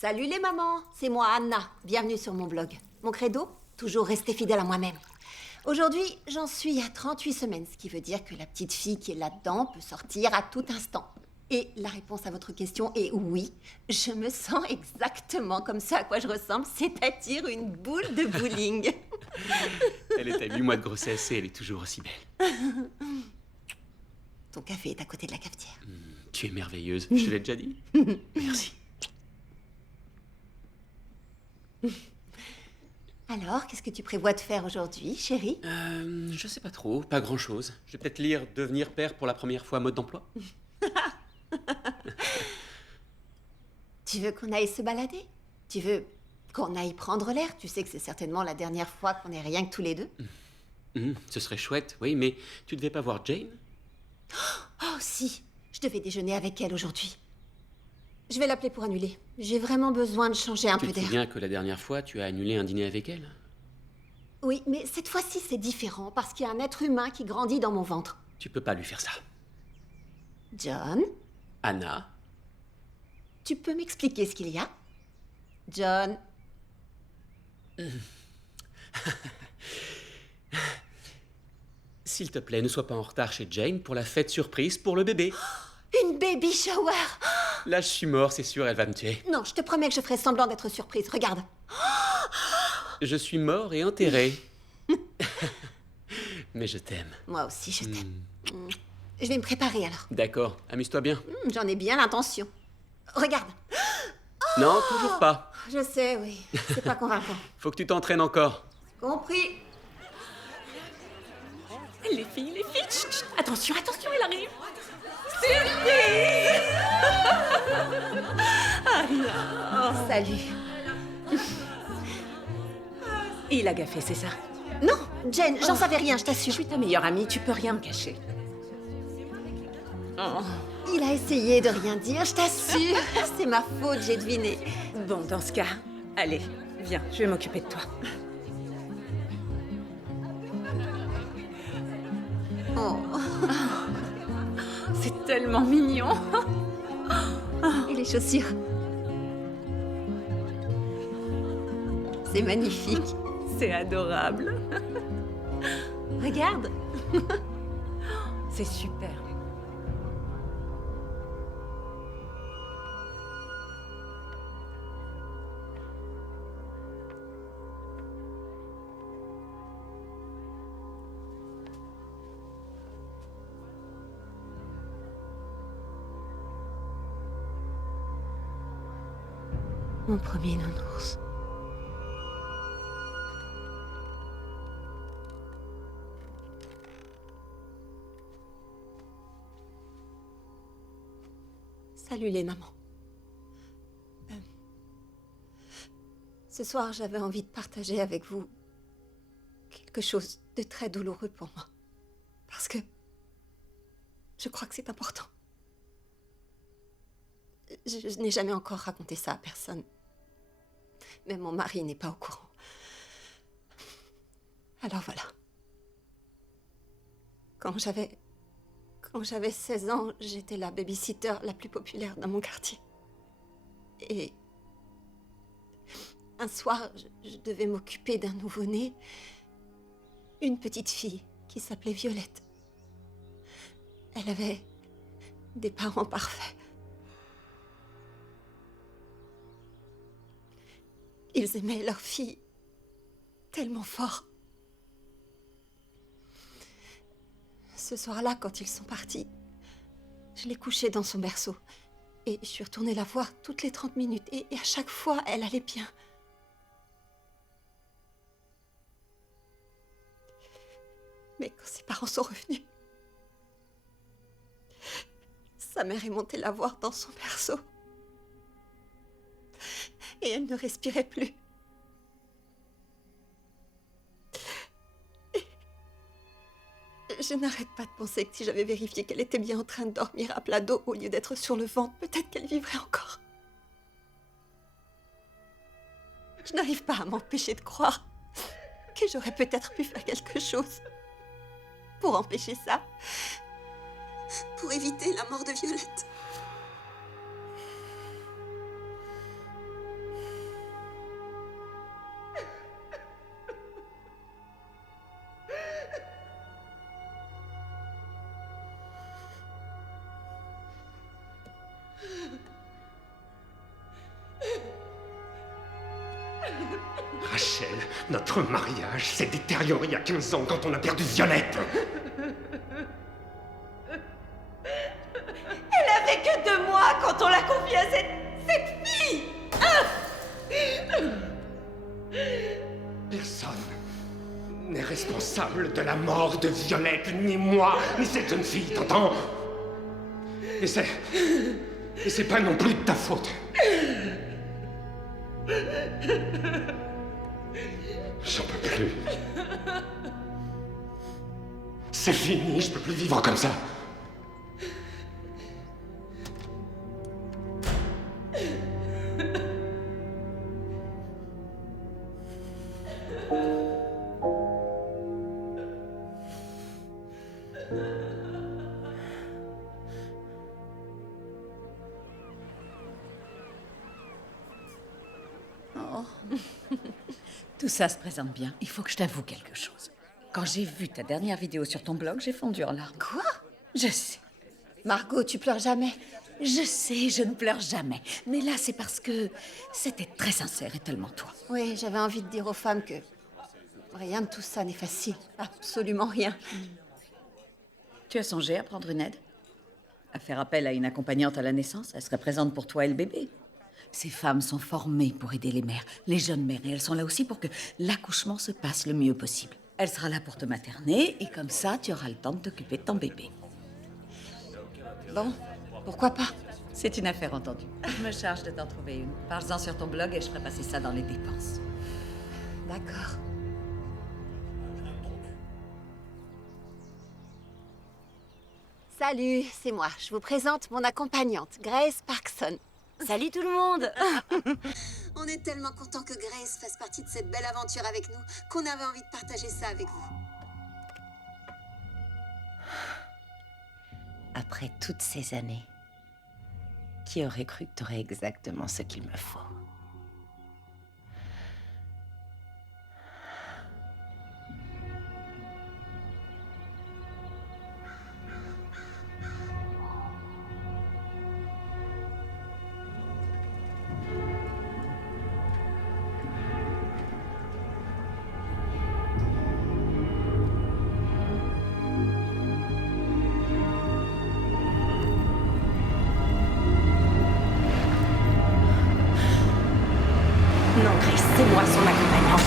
Salut les mamans, c'est moi Anna, bienvenue sur mon blog. Mon credo, toujours rester fidèle à moi-même. Aujourd'hui, j'en suis à 38 semaines, ce qui veut dire que la petite fille qui est là-dedans peut sortir à tout instant. Et la réponse à votre question est oui, je me sens exactement comme ce à quoi je ressemble, c'est-à-dire une boule de bowling. Elle est à 8 mois de grossesse et elle est toujours aussi belle. Ton café est à côté de la cafetière. Tu es merveilleuse, je te l'ai déjà dit. Merci. Alors, qu'est-ce que tu prévois de faire aujourd'hui, chérie? Je sais pas trop, pas grand-chose. Je vais peut-être lire Devenir père pour la première fois mode d'emploi. Tu veux qu'on aille se balader? Tu veux qu'on aille prendre l'air? Tu sais que c'est certainement la dernière fois qu'on est rien que tous les deux. Ce serait chouette, oui, mais tu devais pas voir Jane? Oh si, je devais déjeuner avec elle aujourd'hui. Je vais l'appeler pour annuler. J'ai vraiment besoin de changer un Tu peu te d'air. souviens que la dernière fois, tu as annulé un dîner avec elle? Oui, mais cette fois-ci c'est différent parce qu'il y a un être humain qui grandit dans mon ventre. Tu peux pas lui faire ça. John, Anna, tu peux m'expliquer ce qu'il y a? John, s'il te plaît, ne sois pas en retard chez Jane pour la fête surprise pour le bébé. une baby shower! Là, je suis mort, c'est sûr, elle va me tuer. Non, je te promets que je ferai semblant d'être surprise. Regarde. Je suis mort et enterré. Mais je t'aime. Moi aussi, je t'aime. Je vais me préparer alors. D'accord, amuse-toi bien. J'en ai bien l'intention. Regarde. Non, toujours pas. Je sais, oui. C'est pas convaincant. Faut que tu t'entraînes encore. Compris. Les filles, chut, chut. Attention, attention, il arrive. Salut. Il a gaffé, c'est ça? Non, Jane, j'en savais rien, je Je t'assure. suis ta meilleure amie, tu peux rien me cacher. Oh. Il a essayé de rien dire, je t'assure. C'est ma faute, j'ai deviné. Bon, dans ce cas, allez, viens, je vais m'occuper de toi. Oh, C'est tellement mignon. et les chaussures. C'est magnifique. C'est adorable. Regarde. C'est super. Mon premier nounours. Salut les mamans. Ce soir, j'avais envie de partager avec vous quelque chose de très douloureux pour moi. Parce que je crois que c'est important. Je n'ai jamais encore raconté ça à personne. Même mon mari n'est pas au courant. Alors voilà. Quand j'avais 16 ans, j'étais la babysitter la plus populaire dans mon quartier. Et un soir, je devais m'occuper d'un nouveau-né, une petite fille qui s'appelait Violette. Elle avait des parents parfaits. Ils aimaient leur fille tellement fort. Ce soir-là, quand ils sont partis, je l'ai couchée dans son berceau. Et je suis retournée la voir toutes les 30 minutes. Et à chaque fois, elle allait bien. Mais quand ses parents sont revenus, sa mère est montée la voir dans son berceau. Et elle ne respirait plus. Je n'arrête pas de penser que si j'avais vérifié qu'elle était bien en train de dormir à plat dos au lieu d'être sur le ventre, peut-être qu'elle vivrait encore. Je n'arrive pas à m'empêcher de croire que j'aurais peut-être pu faire quelque chose pour empêcher ça, pour éviter la mort de Violette. Rachel, notre mariage s'est détérioré il y a 15 ans quand on a perdu Violette. Elle avait que 2 mois quand on l'a confiée à cette fille. Personne n'est responsable de la mort de Violette, ni moi, ni cette jeune fille, t'entends? Et c'est pas non plus de ta faute. J'en peux plus. C'est fini, je peux plus vivre comme ça. Tout ça se présente bien. Il faut que je t'avoue quelque chose. Quand j'ai vu ta dernière vidéo sur ton blog, j'ai fondu en larmes. Quoi? Je sais. Margot, tu pleures jamais. Je sais, je ne pleure jamais. Mais là, c'est parce que c'était très sincère et tellement toi. Oui, j'avais envie de dire aux femmes que rien de tout ça n'est facile. Absolument rien. Tu as songé à prendre une aide? À faire appel à une accompagnante à la naissance? Elle serait présente pour toi et le bébé. Ces femmes sont formées pour aider les mères, les jeunes mères, et elles sont là aussi pour que l'accouchement se passe le mieux possible. Elle sera là pour te materner, et comme ça, tu auras le temps de t'occuper de ton bébé. Bon, pourquoi pas? C'est une affaire entendue. Je me charge de t'en trouver une. Parle-en sur ton blog et je ferai passer ça dans les dépenses. D'accord. Salut, c'est moi. Je vous présente mon accompagnante, Grace Parkson. Salut tout le monde. On est tellement contents que Grace fasse partie de cette belle aventure avec nous qu'on avait envie de partager ça avec vous. Après toutes ces années, qui aurait cru que t'aurais exactement ce qu'il me faut? Non, Grace, c'est moi son accompagnante.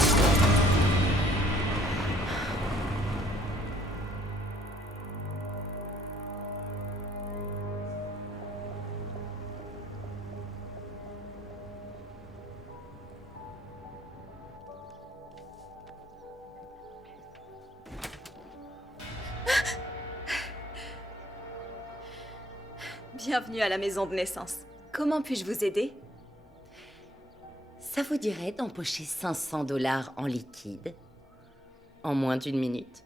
Bienvenue à la maison de naissance. Comment puis-je vous aider? Ça vous dirait d'empocher 500 $ en liquide en moins d'1 minute?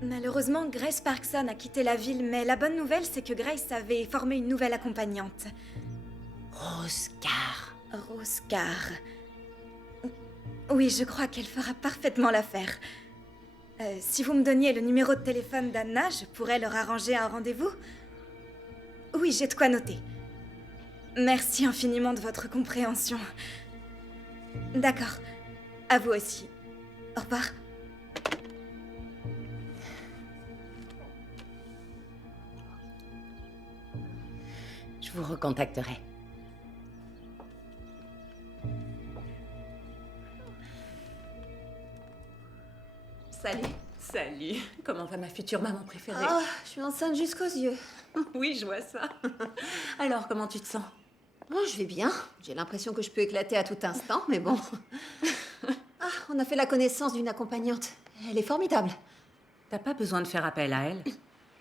Malheureusement, Grace Parkson a quitté la ville, mais la bonne nouvelle, c'est que Grace avait formé une nouvelle accompagnante. Rose Carr. Rose Carr. Oui, je crois qu'elle fera parfaitement l'affaire. Si vous me donniez le numéro de téléphone d'Anna, je pourrais leur arranger un rendez-vous. Oui, j'ai de quoi noter. Merci infiniment de votre compréhension. D'accord. À vous aussi. Au revoir. Je vous recontacterai. Salut. Salut. Comment va ma future maman préférée? Ah, je suis enceinte jusqu'aux yeux. Oui, je vois ça. Alors, comment tu te sens? Oh, je vais bien. J'ai l'impression que je peux éclater à tout instant, mais bon. Ah, on a fait la connaissance d'une accompagnante. Elle est formidable. T'as pas besoin de faire appel à elle.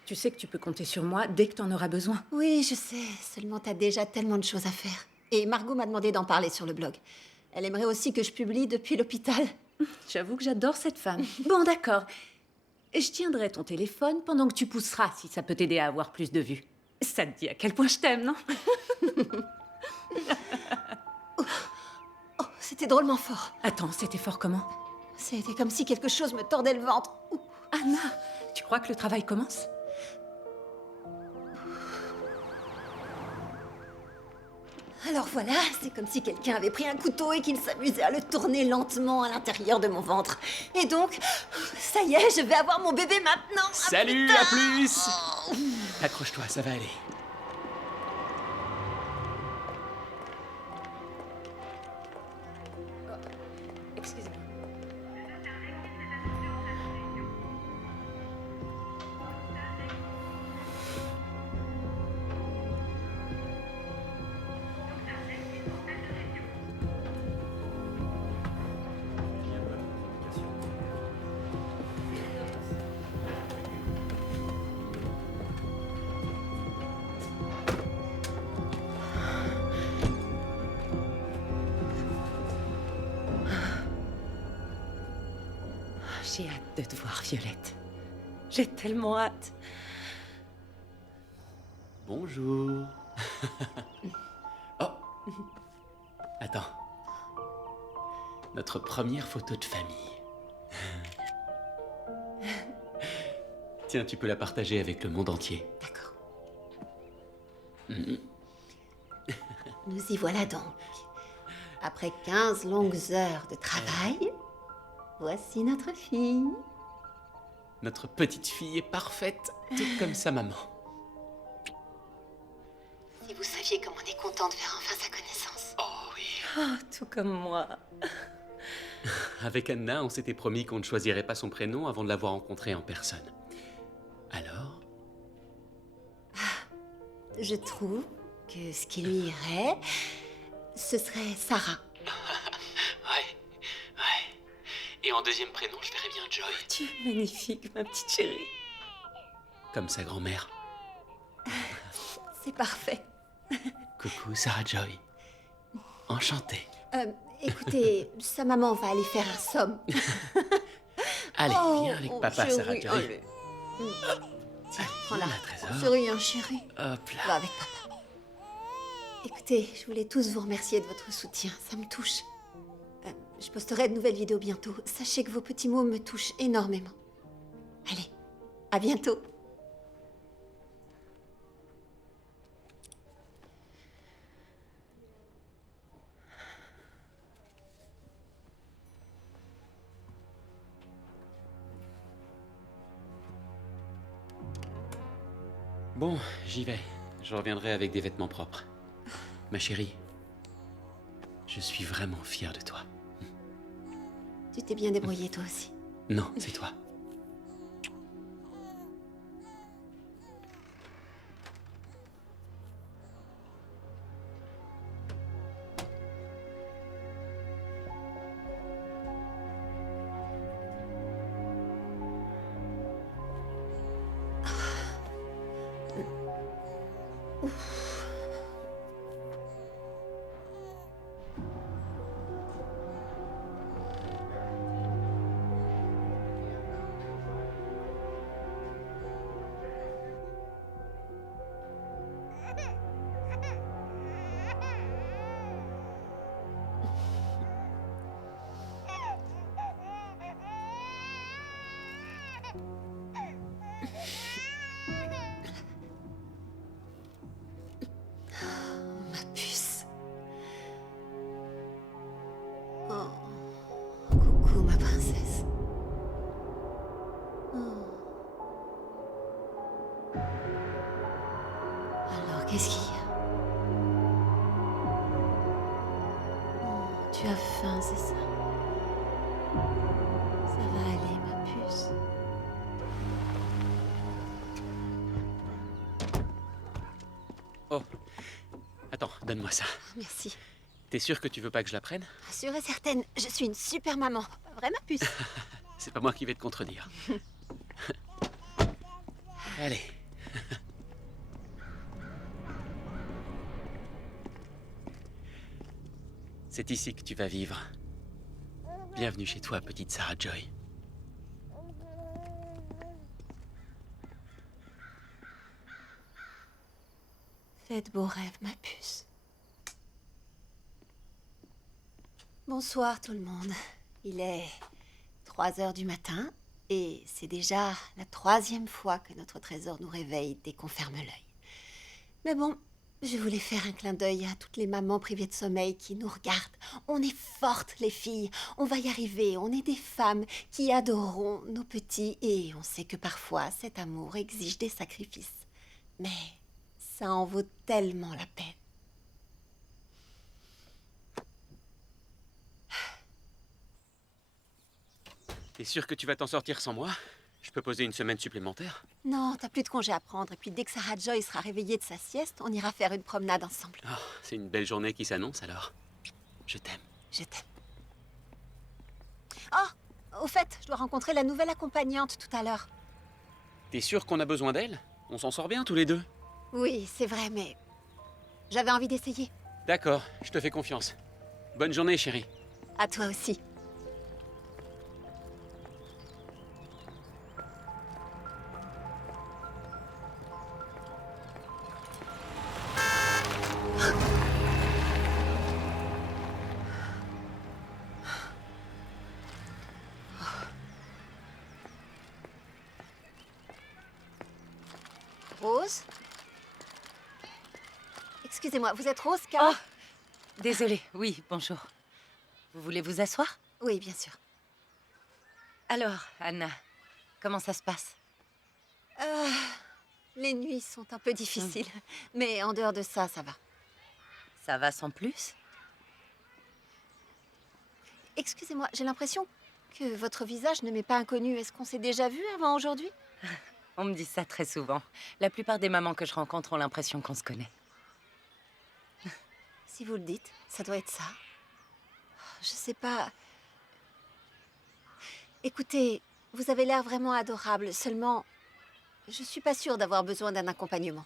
Tu sais que tu peux compter sur moi dès que t'en auras besoin. Oui, je sais. Seulement, t'as déjà tellement de choses à faire. Et Margot m'a demandé d'en parler sur le blog. Elle aimerait aussi que je publie depuis l'hôpital. J'avoue que j'adore cette femme. Bon, d'accord. Je tiendrai ton téléphone pendant que tu pousseras, si ça peut t'aider à avoir plus de vues. Ça te dit à quel point je t'aime, non? Oh, c'était drôlement fort. Attends, c'était fort comment? C'était comme si quelque chose me tordait le ventre. Ouh. Anna, tu crois que le travail commence? Alors voilà, c'est comme si quelqu'un avait pris un couteau et qu'il s'amusait à le tourner lentement à l'intérieur de mon ventre. Et donc, ça y est, je vais avoir mon bébé maintenant. Salut, à plus. Accroche-toi, ça va aller. Excusez-moi. J'ai hâte de te voir, Violette. J'ai tellement hâte. Bonjour. Oh. Attends. Notre première photo de famille. Tiens, tu peux la partager avec le monde entier. D'accord. Mhm. Nous y voilà donc. Après 15 longues heures de travail, voici notre fille. Notre petite fille est parfaite, tout comme sa maman. Si vous saviez comme on est content de faire enfin sa connaissance. Oh oui. Oh, tout comme moi. Avec Anna, on s'était promis qu'on ne choisirait pas son prénom avant de l'avoir rencontrée en personne. Alors, Je trouve que ce qui lui irait, ce serait Sarah. ouais. Et en deuxième prénom, je verrais bien Joy, Tu es magnifique, ma petite chérie. comme sa grand-mère. C'est parfait. Coucou, Sarah Joy. Enchantée. Écoutez, sa maman va aller faire un somme. Allez, viens avec papa, chérie, Sarah Joy. allez. Tiens, prends-la. Viens, trésor. Chérie, hein, chérie. Hop là. Va avec papa. Écoutez, je voulais tous vous remercier de votre soutien. Ça me touche. Je posterai de nouvelles vidéos bientôt. Sachez que vos petits mots me touchent énormément. Allez, à bientôt. Bon, j'y vais. Je reviendrai avec des vêtements propres. Ma chérie, je suis vraiment fier de toi. Tu t'es bien débrouillée toi aussi. Non, c'est toi. Ma puce. Oh. Coucou, ma princesse. Oh. Alors, qu'est-ce qu'il y a? Oh, tu as faim, c'est ça? Ça va aller, ma puce. Oh. Attends, donne-moi ça. Merci. T'es sûre que tu veux pas que je la prenne? Sûre et certaine, je suis une super maman. Vrai, ma puce? C'est pas moi qui vais te contredire. Allez. C'est ici que tu vas vivre. Bienvenue chez toi, petite Sarah Joy. Fais de beaux rêves, ma puce. Bonsoir tout le monde. Il est 3 heures du matin et c'est déjà la 3e fois que notre trésor nous réveille dès qu'on ferme l'œil. Mais bon, Je voulais faire un clin d'œil à toutes les mamans privées de sommeil qui nous regardent. On est fortes, les filles. On va y arriver. On est des femmes qui adoreront nos petits. Et on sait que parfois, cet amour exige des sacrifices. Mais ça en vaut tellement la peine. T'es sûr que tu vas t'en sortir sans moi? Je peux poser une semaine supplémentaire? Non, t'as plus de congés à prendre. Et puis dès que Sarah Joy sera réveillée de sa sieste, on ira faire une promenade ensemble. Oh, c'est une belle journée qui s'annonce alors. Je t'aime. Je t'aime. Oh, au fait, je dois rencontrer la nouvelle accompagnante tout à l'heure. T'es sûr qu'on a besoin d'elle? On s'en sort bien tous les deux. Oui, c'est vrai, mais j'avais envie d'essayer. D'accord, je te fais confiance. Bonne journée, chérie. À toi aussi. Rose? Excusez-moi, vous êtes Rose, Cara? Désolée, oui, bonjour. Vous voulez vous asseoir? Oui, bien sûr. Alors, Anna, comment ça se passe? Les nuits sont un peu difficiles, mais en dehors de ça, ça va. Ça va sans plus? Excusez-moi, j'ai l'impression que votre visage ne m'est pas inconnu. Est-ce qu'on s'est déjà vu avant aujourd'hui? On me dit ça très souvent. La plupart des mamans que je rencontre ont l'impression qu'on se connaît. Si vous le dites, ça doit être ça. Je sais pas. Écoutez, vous avez l'air vraiment adorable, seulement je suis pas sûre d'avoir besoin d'un accompagnement.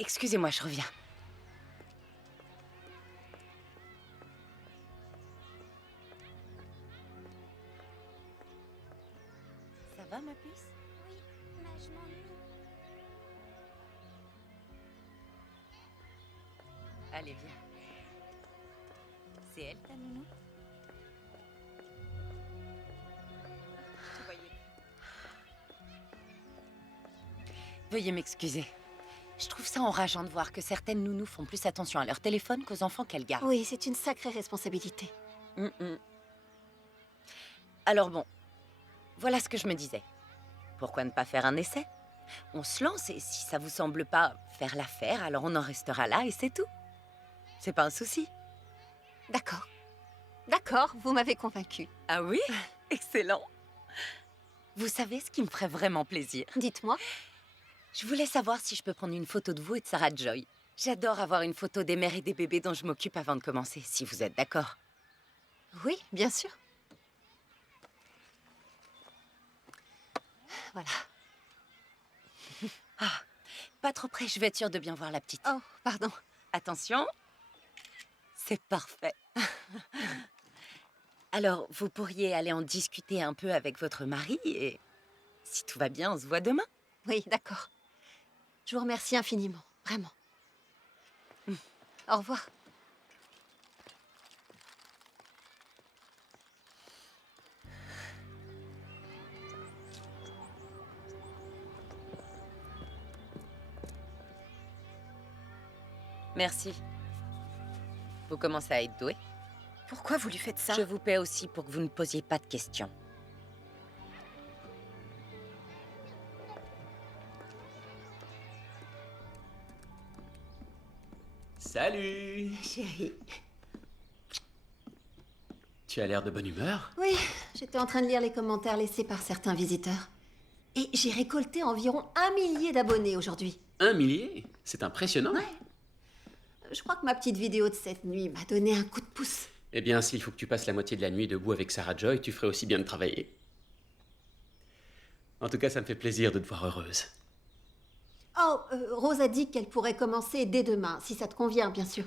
Excusez-moi, je reviens. Ça va, ma puce? Oui, mais je m'ennuie. Allez, viens. C'est elle, ta nounou? Je te voyais plus. Veuillez m'excuser. Je trouve ça enrageant de voir que certaines nounous font plus attention à leur téléphone qu'aux enfants qu'elles gardent. Oui, c'est une sacrée responsabilité. Alors bon, voilà ce que je me disais. Pourquoi ne pas faire un essai? On se lance et si ça vous semble pas faire l'affaire, alors on en restera là et c'est tout. C'est pas un souci. D'accord. D'accord, vous m'avez convaincue. Ah oui? Excellent. Vous savez ce qui me ferait vraiment plaisir? Dites-moi. Je voulais savoir si je peux prendre une photo de vous et de Sarah Joy. J'adore avoir une photo des mères et des bébés dont je m'occupe avant de commencer, si vous êtes d'accord. Oui, bien sûr. Voilà. Ah, pas trop près, je vais être sûre de bien voir la petite. Oh, pardon. Attention. C'est parfait. Alors, vous pourriez aller en discuter un peu avec votre mari et si tout va bien, on se voit demain. Oui, d'accord. Je vous remercie infiniment, vraiment. Au revoir. Merci. Vous commencez à être doué. Pourquoi vous lui faites ça? Je vous paie aussi pour que vous ne posiez pas de questions. Salut! Chérie. Tu as l'air de bonne humeur? Oui, j'étais en train de lire les commentaires laissés par certains visiteurs. Et j'ai récolté environ 1 millier d'abonnés aujourd'hui. 1 millier? C'est impressionnant. Ouais. Je crois que ma petite vidéo de cette nuit m'a donné un coup de pouce. Eh bien, s'il faut que tu passes la moitié de la nuit debout avec Sarah Joy, tu ferais aussi bien de travailler. En tout cas, ça me fait plaisir de te voir heureuse. Oh, Rose a dit qu'elle pourrait commencer dès demain, si ça te convient, bien sûr.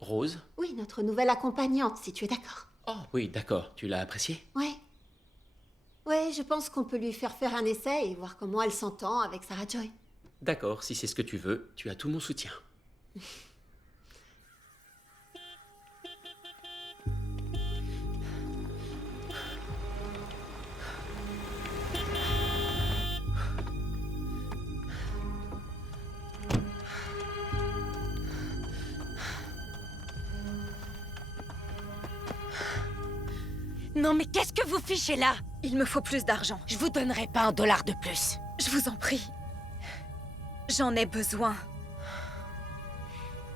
Rose? Oui, notre nouvelle accompagnante, si tu es d'accord. Oh, oui, d'accord. Tu l'as appréciée? Ouais. Ouais, je pense qu'on peut lui faire faire un essai et voir comment elle s'entend avec Sarah Joy. D'accord, si c'est ce que tu veux, tu as tout mon soutien. Non mais qu'est-ce que vous fichez là? Il me faut plus d'argent. Je vous donnerai pas $1 de plus. Je vous en prie. J'en ai besoin.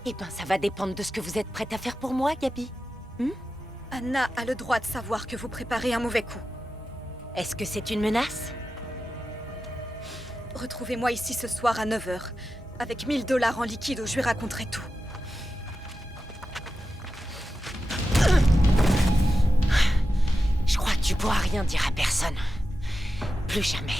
Eh ben, ça va dépendre de ce que vous êtes prête à faire pour moi, Gabi. Anna a le droit de savoir que vous préparez un mauvais coup. Est-ce que c'est une menace? Retrouvez-moi ici ce soir à 9 h, avec $1000 en liquide où je lui raconterai tout. Je crois que tu pourras rien dire à personne. Plus jamais.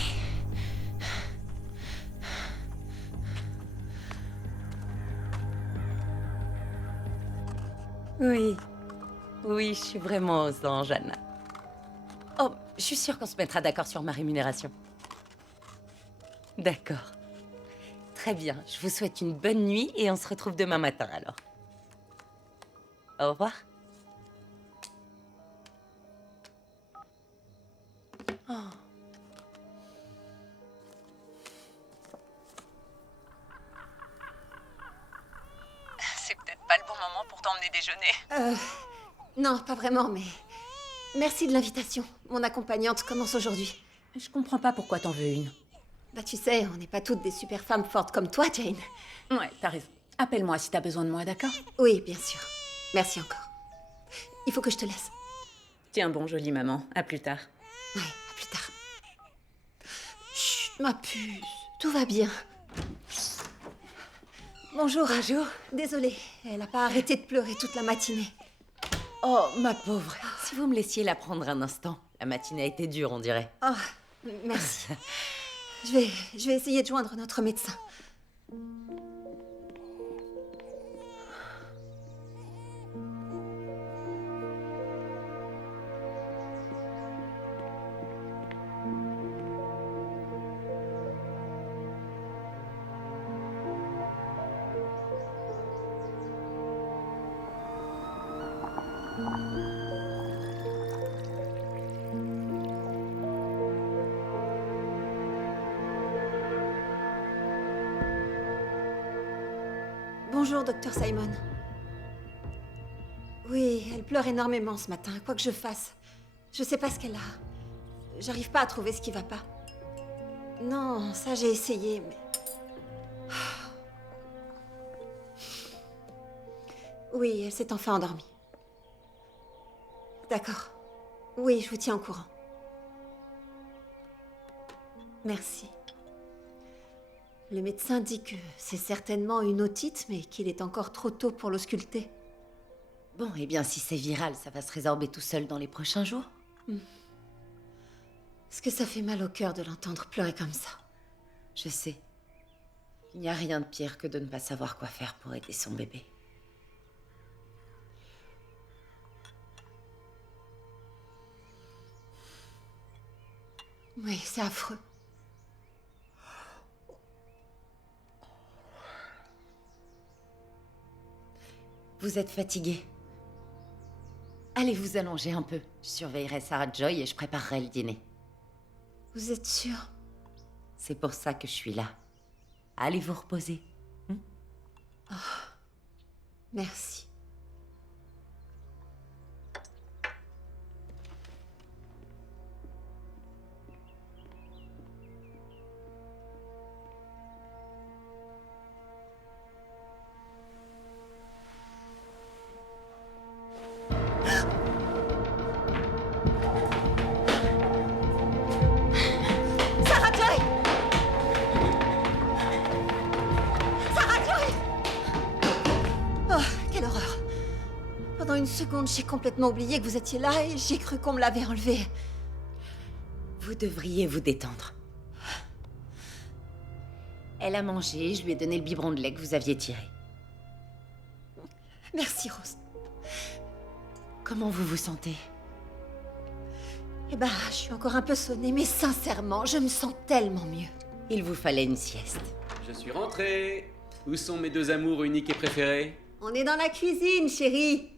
Oui. Oui, je suis vraiment aux anges, Anna. Oh, je suis sûre qu'on se mettra d'accord sur ma rémunération. D'accord. Très bien. Je vous souhaite une bonne nuit et on se retrouve demain matin, alors. Au revoir. Oh. C'est peut-être pas le bon moment pour t'emmener déjeuner. Non, pas vraiment, mais... Merci de l'invitation. Mon accompagnante commence aujourd'hui. Je comprends pas pourquoi t'en veux une. Bah tu sais, on n'est pas toutes des super femmes fortes comme toi, Jane. Ouais, t'as raison. Appelle-moi si t'as besoin de moi, d'accord? Oui, bien sûr. Merci encore. Il faut que je te laisse. Tiens bon, jolie maman. À plus tard. Ouais, à plus tard. Chut, ma puce. Tout va bien. Bonjour. Bonjour. Désolée, elle n'a pas arrêté de pleurer toute la matinée. Oh, ma pauvre. Si vous me laissiez la prendre un instant. La matinée a été dure, on dirait. Oh, merci. Je vais essayer de joindre notre médecin. Bonjour, docteur Simon. Oui, elle pleure énormément ce matin, quoi que je fasse. Je sais pas ce qu'elle a. J'arrive pas à trouver ce qui va pas. Non, ça j'ai essayé, mais... Oui, elle s'est enfin endormie. D'accord. Oui, je vous tiens au courant. Merci. Le médecin dit que c'est certainement une otite, mais qu'il est encore trop tôt pour l'ausculter. Bon, eh bien, si c'est viral, ça va se résorber tout seul dans les prochains jours. Est-ce que ça fait mal au cœur de l'entendre pleurer comme ça? Je sais. Il n'y a rien de pire que de ne pas savoir quoi faire pour aider son bébé. Oui, c'est affreux. Vous êtes fatigué. Allez vous allonger un peu. Je surveillerai Sarah Joy et je préparerai le dîner. Vous êtes sûr? C'est pour ça que je suis là. Allez vous reposer. Merci. Sarah Joy! Sarah Joy! Oh, quelle horreur! Pendant une seconde, j'ai complètement oublié que vous étiez là et j'ai cru qu'on me l'avait enlevé. Vous devriez vous détendre. Elle a mangé, je lui ai donné le biberon de lait que vous aviez tiré. Merci, Rose. Comment vous vous sentez? Eh ben, je suis encore un peu sonnée, mais sincèrement, je me sens tellement mieux. Il vous fallait une sieste. Je suis rentré. Où sont mes deux amours uniques et préférés? On est dans la cuisine, chérie.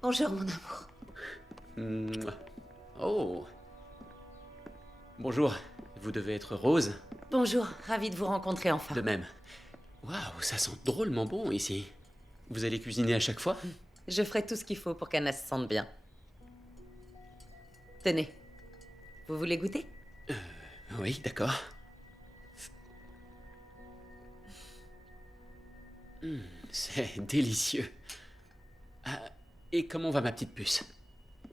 Bonjour, mon amour. Mouah. Oh. Bonjour. Vous devez être Rose? Bonjour, ravie de vous rencontrer enfin. De même. Waouh, ça sent drôlement bon ici. Vous allez cuisiner à chaque fois? Je ferai tout ce qu'il faut pour qu'Anna se sente bien. Tenez. Vous voulez goûter? Oui, d'accord. C'est délicieux. Et comment va ma petite puce?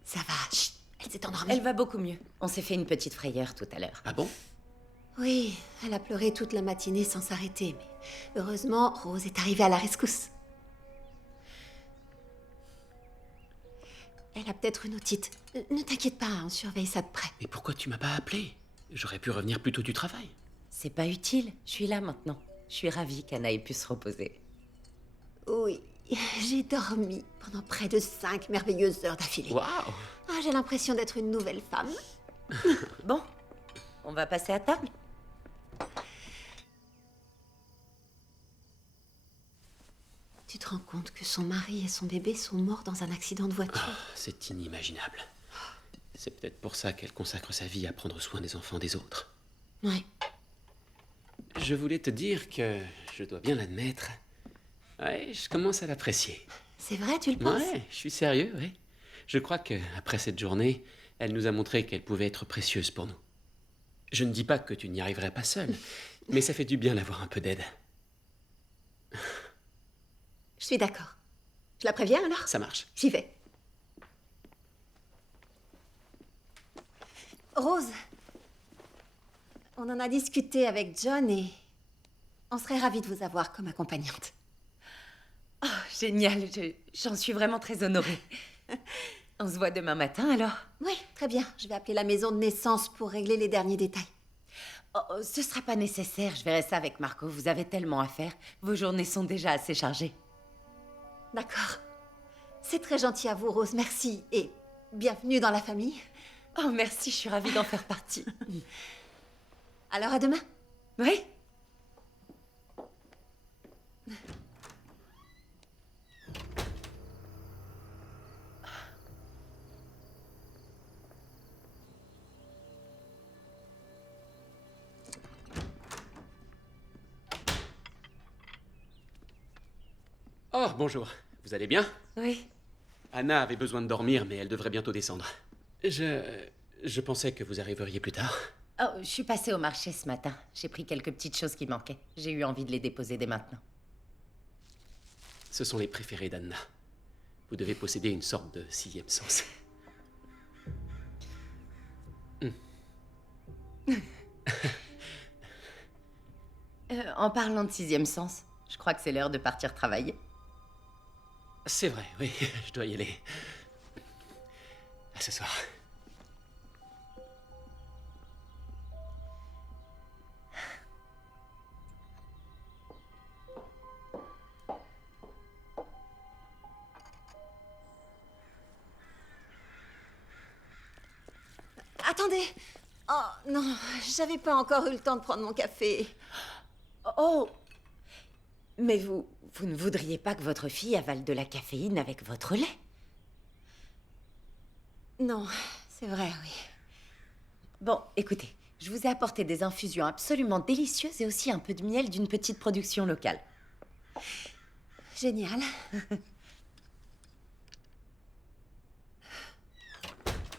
Ça va, chut, elle s'est endormie. Elle va beaucoup mieux. On s'est fait une petite frayeur tout à l'heure. Ah bon? Oui, elle a pleuré toute la matinée sans s'arrêter, mais heureusement, Rose est arrivée à la rescousse. Elle a peut-être une otite. Ne t'inquiète pas, on surveille ça de près. Mais pourquoi tu m'as pas appelé? J'aurais pu revenir plus tôt du travail. C'est pas utile. Je suis là maintenant. Je suis ravie qu'Anna ait pu se reposer. Oui, j'ai dormi pendant près de 5 merveilleuses heures d'affilée. Waouh! Ah, j'ai l'impression d'être une nouvelle femme. Bon, on va passer à table? Tu te rends compte que son mari et son bébé sont morts dans un accident de voiture? C'est inimaginable. C'est peut-être pour ça qu'elle consacre sa vie à prendre soin des enfants des autres. Ouais. Je voulais te dire que, je dois bien l'admettre, ouais, je commence à l'apprécier. C'est vrai, tu le penses? Ouais, je suis sérieux, oui. Je crois que après cette journée, elle nous a montré qu'elle pouvait être précieuse pour nous. Je ne dis pas que tu n'y arriverais pas seule, mais ça fait du bien d'avoir un peu d'aide. Je suis d'accord. Je la préviens alors? Ça marche. J'y vais. Rose, on en a discuté avec John et on serait ravis de vous avoir comme accompagnante. Oh, génial. J'en suis vraiment très honorée. On se voit demain matin alors? Oui, très bien. Je vais appeler la maison de naissance pour régler les derniers détails. Oh, ce sera pas nécessaire. Je verrai ça avec Marco. Vous avez tellement à faire. Vos journées sont déjà assez chargées. D'accord. C'est très gentil à vous, Rose. Merci et bienvenue dans la famille. Oh, merci. Je suis ravie d'en faire partie. Alors à demain. Oui? Oh, bonjour. Vous allez bien? Oui. Anna avait besoin de dormir, mais elle devrait bientôt descendre. Je pensais que vous arriveriez plus tard. Oh, je suis passée au marché ce matin. J'ai pris quelques petites choses qui manquaient. J'ai eu envie de les déposer dès maintenant. Ce sont les préférés d'Anna. Vous devez posséder une sorte de sixième sens. En parlant de sixième sens, je crois que c'est l'heure de partir travailler. C'est vrai, oui, je dois y aller. À ce soir. Attendez. Oh non, j'avais pas encore eu le temps de prendre mon café. Oh! Mais vous ne voudriez pas que votre fille avale de la caféine avec votre lait? Non, c'est vrai, oui. Bon, écoutez, je vous ai apporté des infusions absolument délicieuses et aussi un peu de miel d'une petite production locale. Génial.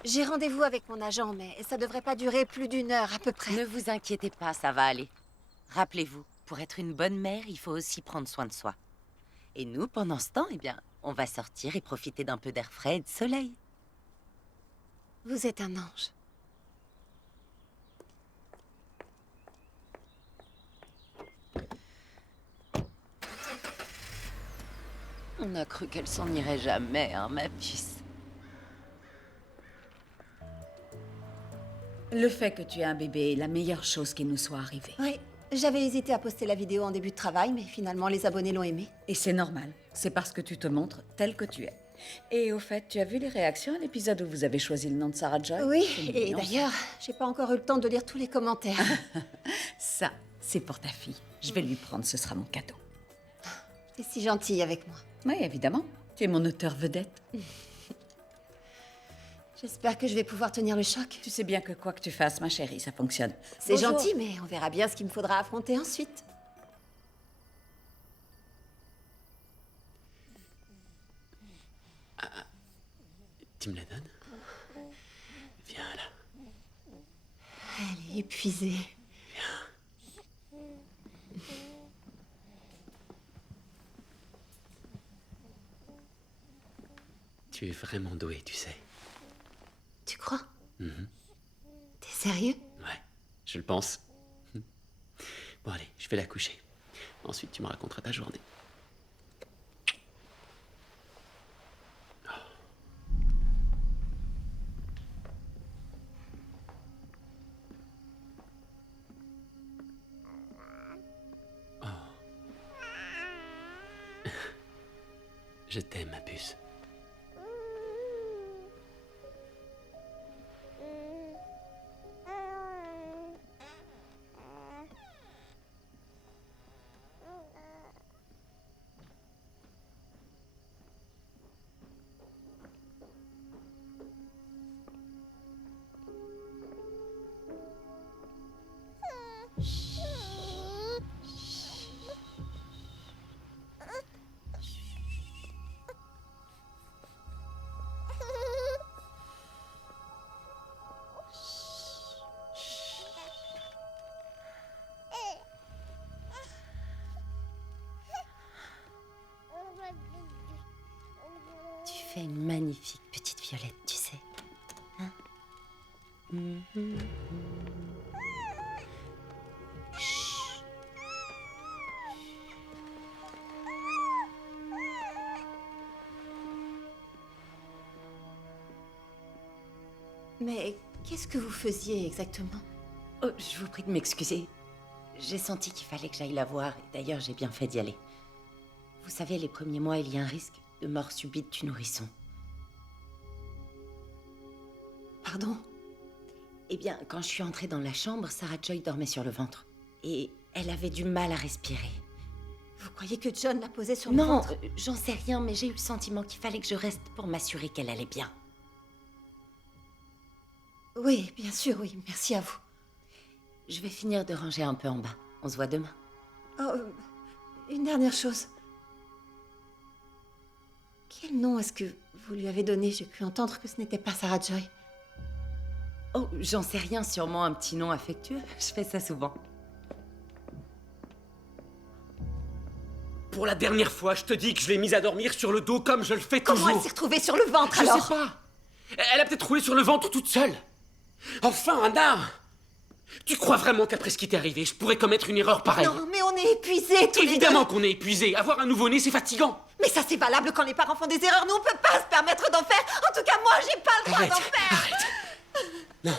J'ai rendez-vous avec mon agent, mais ça devrait pas durer plus d'1 heure à peu près. Ne vous inquiétez pas, ça va aller. Rappelez-vous, pour être une bonne mère, il faut aussi prendre soin de soi. Et nous, pendant ce temps, eh bien, on va sortir et profiter d'un peu d'air frais et de soleil. Vous êtes un ange. On a cru qu'elle s'en irait jamais, hein, ma puce. Le fait que tu aies un bébé est la meilleure chose qui nous soit arrivée. Oui, j'avais hésité à poster la vidéo en début de travail, mais finalement les abonnés l'ont aimée. Et c'est normal. C'est parce que tu te montres tel que tu es. Et au fait, tu as vu les réactions à l'épisode où vous avez choisi le nom de Sarah Joy? Oui, C'est et mignon, d'ailleurs, j'ai pas encore eu le temps de lire tous les commentaires. ça, c'est pour ta fille. Je vais lui prendre, ce sera mon cadeau. T'es si gentille avec moi. Oui, évidemment. Tu es mon auteur vedette. J'espère que je vais pouvoir tenir le choc. Tu sais bien que quoi que tu fasses, ma chérie, ça fonctionne. C'est Bonjour. gentil, mais on verra bien ce qu'il me faudra affronter ensuite. Tu me la donnes? Viens. Elle est épuisée. Tu es vraiment douée, tu sais. Tu crois? Mhm. T'es sérieux? Ouais, je le pense. Bon, allez, je vais la coucher. Ensuite, tu me raconteras ta journée. Je t'aime, ma puce. Tu fais une magnifique petite Violette, tu sais. Hein? Mhm. Chut. Mais qu'est-ce que vous faisiez exactement? Oh, je vous prie de m'excuser. J'ai senti qu'il fallait que j'aille la voir, et d'ailleurs j'ai bien fait d'y aller. Vous savez, les premiers mois, il y a un risque de mort subite du nourrisson. Pardon? Eh bien, quand je suis entrée dans la chambre, Sarah Joy dormait sur le ventre. Et elle avait du mal à respirer. Vous croyez que John l'a posée sur le Non, ventre? j'en sais rien, mais j'ai eu le sentiment qu'il fallait que je reste pour m'assurer qu'elle allait bien. Oui, bien sûr, oui. Merci à vous. Je vais finir de ranger un peu en bas. On se voit demain. Oh, une dernière chose. Quel nom est-ce que vous lui avez donné? J'ai pu entendre que ce n'était pas Sarah Joy. Oh, j'en sais rien, sûrement un petit nom affectueux. Je fais ça souvent. Pour la dernière fois, je te dis que je l'ai mise à dormir sur le dos comme je le fais Comment toujours. elle s'est retrouvée sur le ventre Je alors? sais pas. Elle a peut-être roulé sur le ventre toute seule. Enfin, Anna! Tu crois vraiment qu'après ce qui t'est arrivé, je pourrais commettre une erreur pareille? Non, mais on est épuisés tous les deux. Évidemment qu'on est épuisé. Avoir un nouveau-né, c'est fatigant. Mais ça, c'est valable quand les parents font des erreurs. Nous, on peut pas se permettre d'en faire. En tout cas, moi, j'ai pas le droit Arrête, d'en faire. arrête. Non.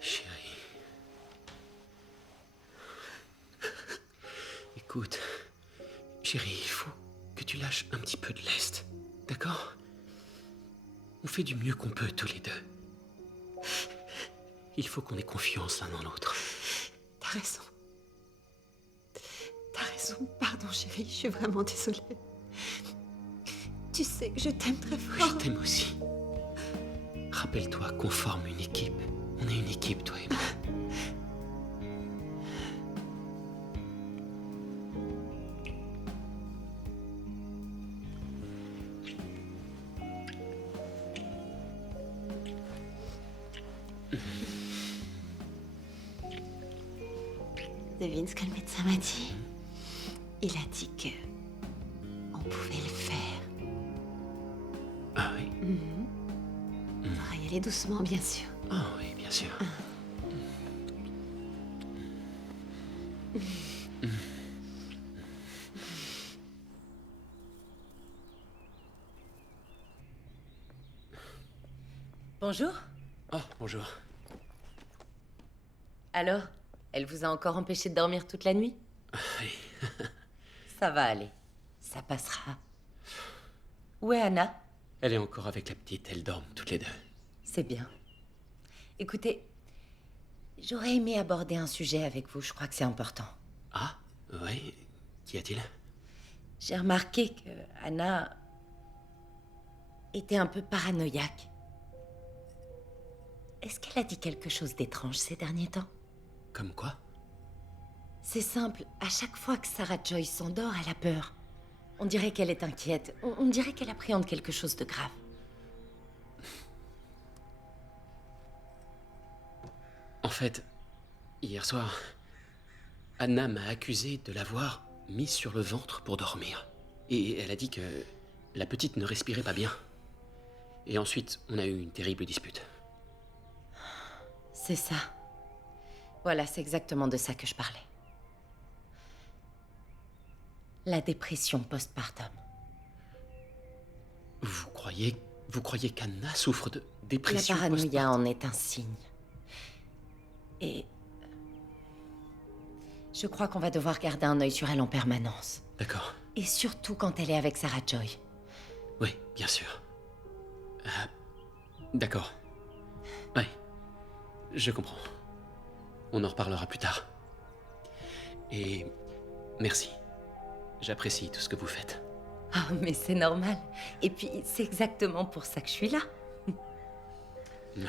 Chérie. Écoute, chérie, il faut que tu lâches un petit peu de lest, d'accord? On fait du mieux qu'on peut tous les deux. Il faut qu'on ait confiance l'un dans l'autre. T'as raison. T'as raison. Pardon, chérie. Je suis vraiment désolée. Tu sais que je t'aime très fort. Je t'aime aussi. Rappelle-toi qu'on forme une équipe. On est une équipe, toi et moi. Devine ce que le médecin m'a dit. Il a dit que on pouvait le faire. Ah oui? On va y aller doucement, bien sûr. Ah oui, bien sûr. Bonjour. Oh, bonjour. Alors, elle vous a encore empêché de dormir toute la nuit? Oui. Ça va aller. Ça passera. Où est Anna? Elle est encore avec la petite, elles dorment toutes les deux. C'est bien. Écoutez, j'aurais aimé aborder un sujet avec vous, je crois que c'est important. Ah, oui. Qu'y a-t-il? J'ai remarqué que Anna était un peu paranoïaque. Est-ce qu'elle a dit quelque chose d'étrange ces derniers temps? Comme quoi? C'est simple, à chaque fois que Sarah Joy s'endort, elle a peur. On dirait qu'elle est inquiète. On dirait qu'elle appréhende quelque chose de grave. En fait, hier soir, Anna m'a accusé de l'avoir mise sur le ventre pour dormir. Et elle a dit que la petite ne respirait pas bien. Et ensuite, on a eu une terrible dispute. C'est ça. Voilà, c'est exactement de ça que je parlais. La dépression postpartum. Vous croyez qu'Anna souffre de La dépression paranoïa postpartum? en est un signe. Et... je crois qu'on va devoir garder un œil sur elle en permanence. D'accord. Et surtout quand elle est avec Sarah Joy. Oui, bien sûr. D'accord. Oui, je comprends. On en reparlera plus tard. Et merci. J'apprécie tout ce que vous faites. Ah, mais c'est normal. Et puis, c'est exactement pour ça que je suis là. Oui.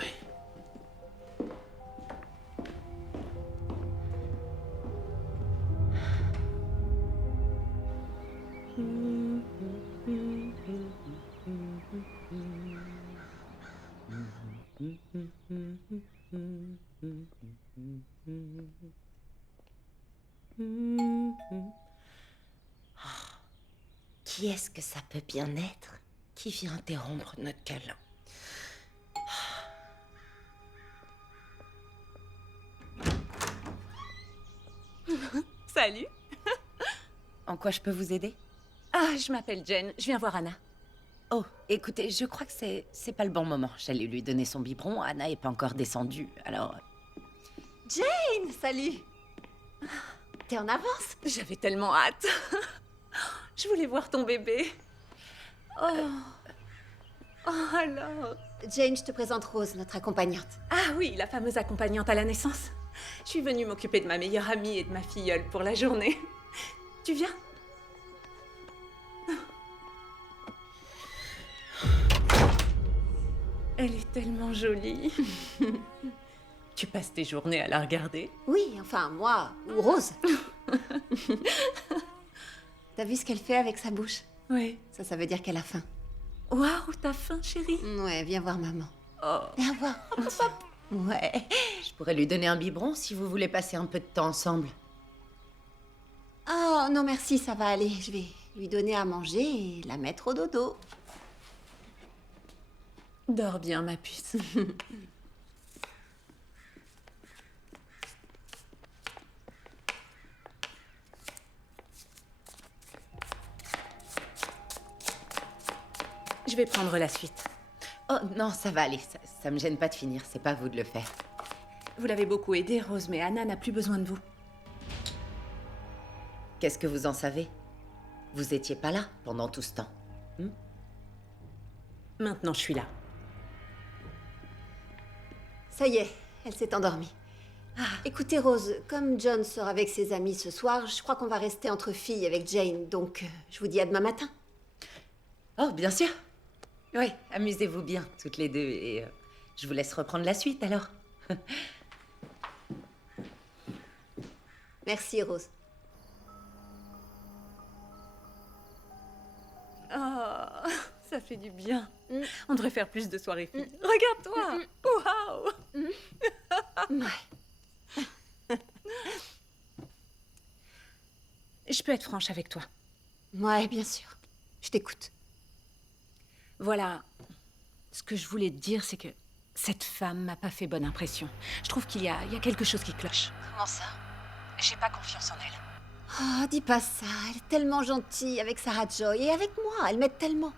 Qui est-ce que ça peut bien être qui vient interrompre notre câlin? Salut. En quoi je peux vous aider? Ah, je m'appelle Jen. Je viens voir Anna. Oh, écoutez, je crois que c'est pas le bon moment. J'allais lui donner son biberon. Anna est pas encore descendue, alors... Jane, salut. T'es en avance? J'avais tellement hâte. Je voulais voir ton bébé. Oh. Oh, alors. Jane, je te présente Rose, notre accompagnante. Ah oui, la fameuse accompagnante à la naissance. Je suis venue m'occuper de ma meilleure amie et de ma filleule pour la journée. Tu viens? Elle est tellement jolie. Tu passes tes journées à la regarder? Oui, enfin, moi, ou Rose. T'as vu ce qu'elle fait avec sa bouche? Oui. Ça veut dire qu'elle a faim. Waouh, t'as faim, chérie? Ouais, viens voir maman. Oh. Viens voir. Hop, hop, hop. Ouais. Je pourrais lui donner un biberon si vous voulez passer un peu de temps ensemble. Oh, non merci, ça va aller. Je vais lui donner à manger et la mettre au dodo. Dors bien, ma puce. Je vais prendre la suite. Oh non, ça va aller. Ça me gêne pas de finir. C'est pas à vous de le faire. Vous l'avez beaucoup aidé, Rose, mais Anna n'a plus besoin de vous. Qu'est-ce que vous en savez? Vous étiez pas là pendant tout ce temps. Maintenant, je suis là. Ça y est, elle s'est endormie. Écoutez, Rose, comme John sort avec ses amis ce soir, je crois qu'on va rester entre filles avec Jane, donc je vous dis à demain matin. Oh, bien sûr. Oui, amusez-vous bien, toutes les deux, et je vous laisse reprendre la suite, alors. Merci, Rose. Oh, ça fait du bien. On devrait faire plus de soirées filles. Regarde-toi. Waouh. Ouais. Je peux être franche avec toi. Ouais, bien sûr. Je t'écoute. Voilà. Ce que je voulais te dire, c'est que cette femme m'a pas fait bonne impression. Je trouve qu'il y a quelque chose qui cloche. Comment ça? J'ai pas confiance en elle. Oh, dis pas ça. Elle est tellement gentille avec Sarah Joy et avec moi. Elle m'aide tellement.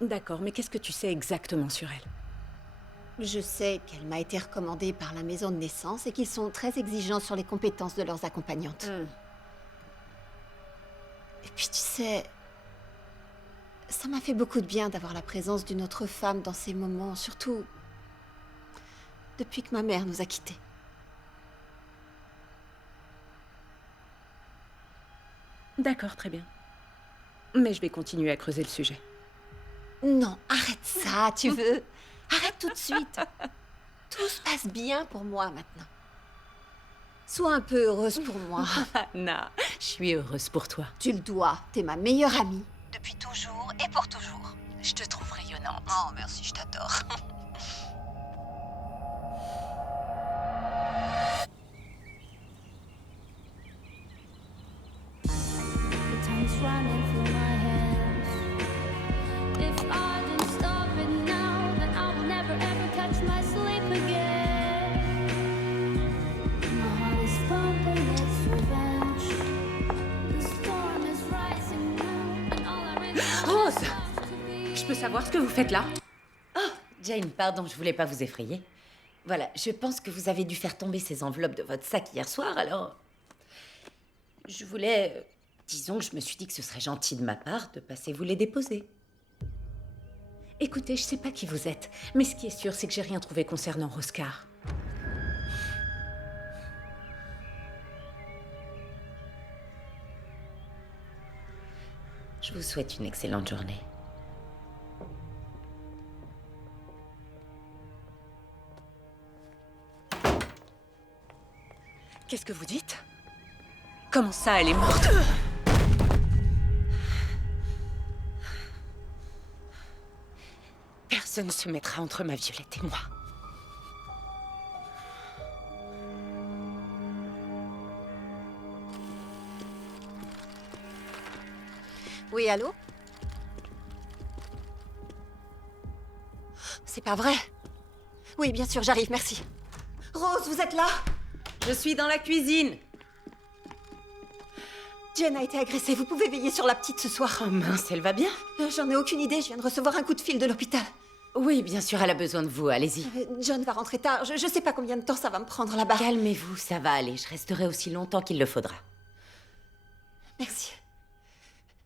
D'accord, mais qu'est-ce que tu sais exactement sur elle? Je sais qu'elle m'a été recommandée par la maison de naissance et qu'ils sont très exigeants sur les compétences de leurs accompagnantes. Et puis tu sais, ça m'a fait beaucoup de bien d'avoir la présence d'une autre femme dans ces moments, surtout depuis que ma mère nous a quittés. D'accord, très bien. Mais je vais continuer à creuser le sujet. Non, arrête ça, tu veux? Arrête tout de suite. Tout se passe bien pour moi maintenant. Sois un peu heureuse pour moi. Anna, je suis heureuse pour toi. Tu le dois, t'es ma meilleure amie. Depuis toujours et pour toujours. Je te trouve rayonnante. Oh, merci, je t'adore. Time's running through my hands. If I didn't stop it now, then I will never ever catch my sleep again. My heart is pumping its revenge. The storm is rising now, and all I really want Rose! is us to be. Je peux savoir ce que vous faites là? Jane, pardon, je voulais pas vous effrayer. Voilà, je pense que vous avez dû faire tomber ces enveloppes de votre sac hier soir, alors... Je voulais... disons que je me suis dit que ce serait gentil de ma part de passer vous les déposer. Écoutez, je sais pas qui vous êtes, mais ce qui est sûr, c'est que j'ai rien trouvé concernant Roscar. Je vous souhaite une excellente journée. Qu'est-ce que vous dites? Comment ça, elle est morte? Personne ne se mettra entre ma Violette et moi. Oui, allô? C'est pas vrai. Oui, bien sûr, j'arrive, merci. Rose, vous êtes là? Je suis dans la cuisine. Jen a été agressée, vous pouvez veiller sur la petite ce soir. Oh mince, elle va bien? J'en ai aucune idée, je viens de recevoir un coup de fil de l'hôpital. Oui, bien sûr, elle a besoin de vous, allez-y. John va rentrer tard, je sais pas combien de temps ça va me prendre là-bas. Calmez-vous, ça va aller, je resterai aussi longtemps qu'il le faudra. Merci.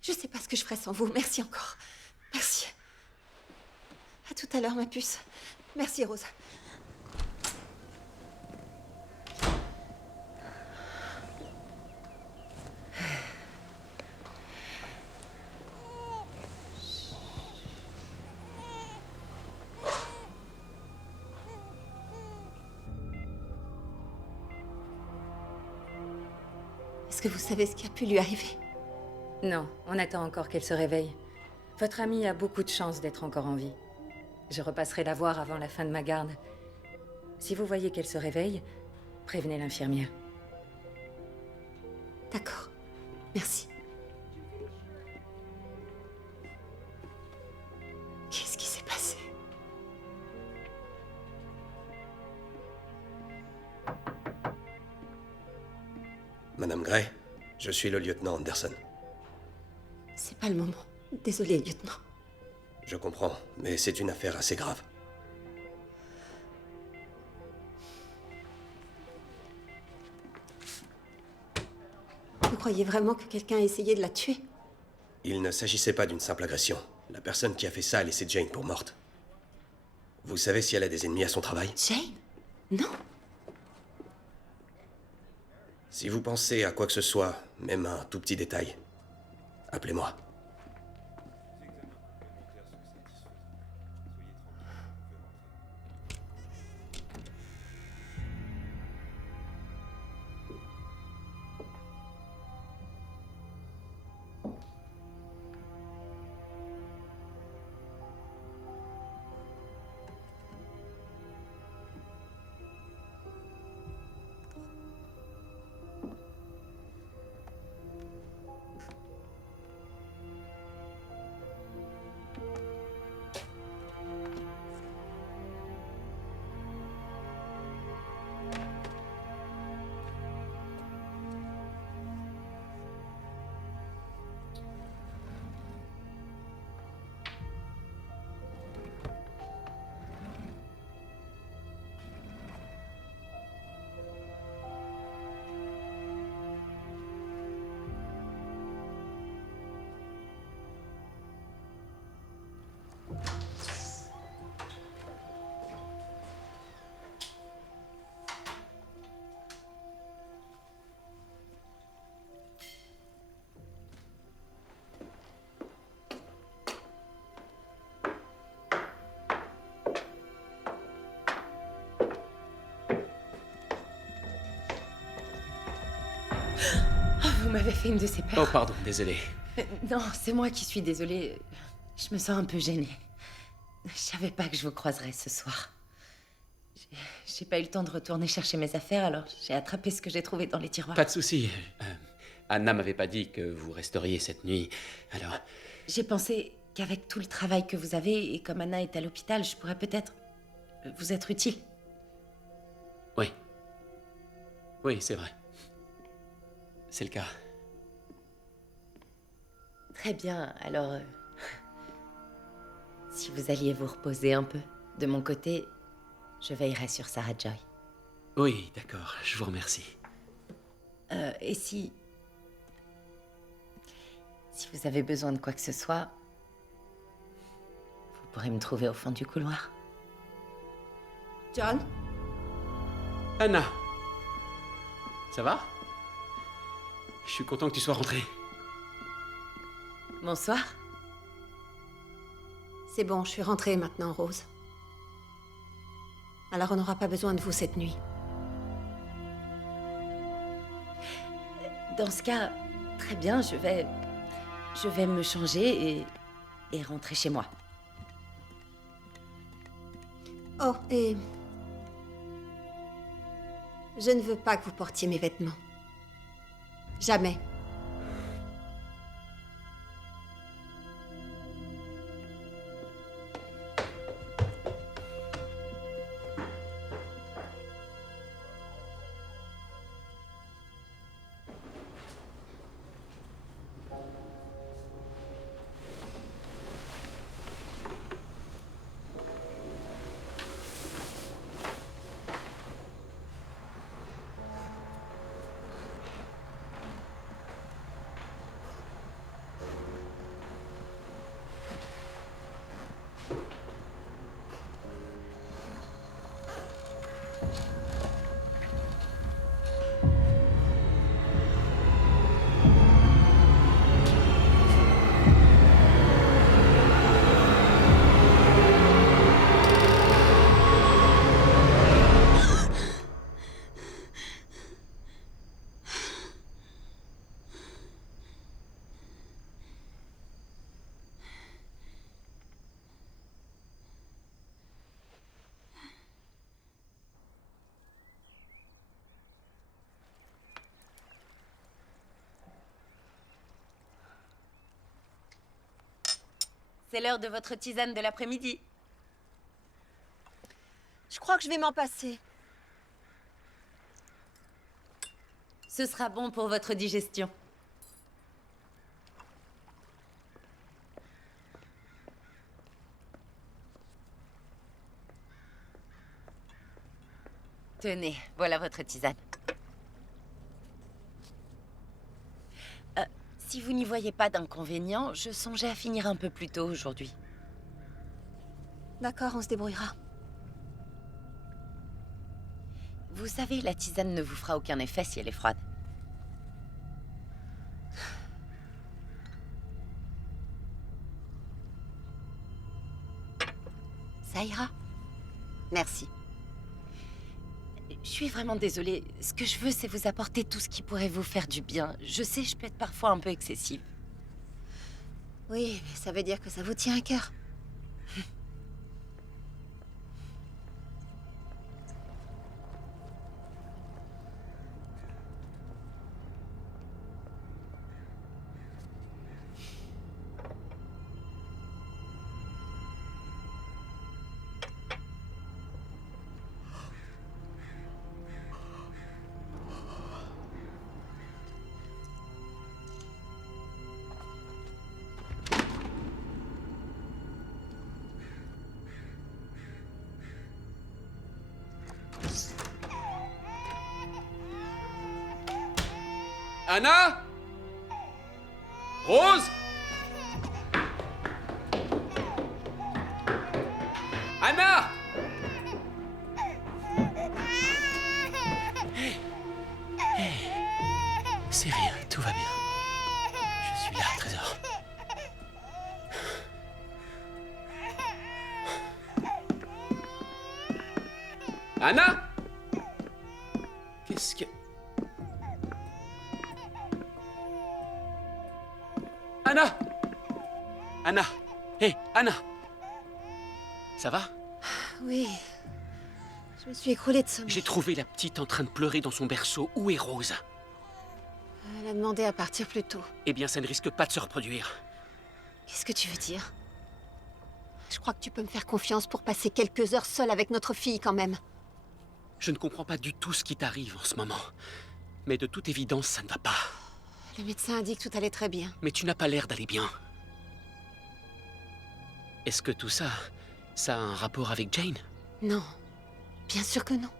Je sais pas ce que je ferais sans vous, merci encore. Merci. À tout à l'heure, ma puce. Merci, Rose. Est-ce que vous savez ce qui a pu lui arriver? Non, on attend encore qu'elle se réveille. Votre amie a beaucoup de chance d'être encore en vie. Je repasserai la voir avant la fin de ma garde. Si vous voyez qu'elle se réveille, prévenez l'infirmière. D'accord. Merci. Qu'est-ce qui s'est passé? Madame Gray, je suis le lieutenant Anderson. C'est pas le moment. Désolé, lieutenant. Je comprends, mais c'est une affaire assez grave. Vous croyez vraiment que quelqu'un a essayé de la tuer? Il ne s'agissait pas d'une simple agression. La personne qui a fait ça a laissé Jane pour morte. Vous savez si elle a des ennemis à son travail? Jane? Non. Si vous pensez à quoi que ce soit, même un tout petit détail, appelez-moi. Oh, vous m'avez fait une de ces peurs. Oh, pardon, désolé. Non, c'est moi qui suis désolée. Je me sens un peu gênée. Je savais pas que je vous croiserais ce soir. J'ai pas eu le temps de retourner chercher mes affaires, alors j'ai attrapé ce que j'ai trouvé dans les tiroirs. Pas de souci. Anna m'avait pas dit que vous resteriez cette nuit, alors... J'ai pensé qu'avec tout le travail que vous avez, et comme Anna est à l'hôpital, je pourrais peut-être vous être utile. Oui. Oui, c'est vrai. C'est le cas. Très bien, alors... si vous alliez vous reposer un peu, de mon côté, je veillerai sur Sarah Joy. Oui, d'accord, je vous remercie. Et si vous avez besoin de quoi que ce soit, vous pourrez me trouver au fond du couloir. John? Anna! Ça va? Je suis content que tu sois rentrée. Bonsoir. C'est bon, je suis rentrée maintenant, Rose. Alors on n'aura pas besoin de vous cette nuit. Dans ce cas, très bien, je vais me changer et rentrer chez moi. Oh, et... je ne veux pas que vous portiez mes vêtements. Jamais. C'est l'heure de votre tisane de l'après-midi. Je crois que je vais m'en passer. Ce sera bon pour votre digestion. Tenez, voilà votre tisane. Si vous n'y voyez pas d'inconvénient, je songeais à finir un peu plus tôt aujourd'hui. D'accord, on se débrouillera. Vous savez, la tisane ne vous fera aucun effet si elle est froide. Ça ira. Merci. Je suis vraiment désolée. Ce que je veux, c'est vous apporter tout ce qui pourrait vous faire du bien. Je sais, je peux être parfois un peu excessive. Oui, mais ça veut dire que ça vous tient à cœur. Anna? Rose? Anna? C'est rien, tout va bien. Je suis là, trésor. Anna? Qu'est-ce que... Anna! Anna! Hé, Anna! Ça va? Oui. Je me suis écroulée de sommeil. J'ai trouvé la petite en train de pleurer dans son berceau. Où est Rose? Elle a demandé à partir plus tôt. Eh bien, ça ne risque pas de se reproduire. Qu'est-ce que tu veux dire? Je crois que tu peux me faire confiance pour passer quelques heures seule avec notre fille quand même. Je ne comprends pas du tout ce qui t'arrive en ce moment. Mais de toute évidence, ça ne va pas. Le médecin a dit que tout allait très bien. Mais tu n'as pas l'air d'aller bien. Est-ce que tout ça, ça a un rapport avec Jane? Non. Bien sûr que non.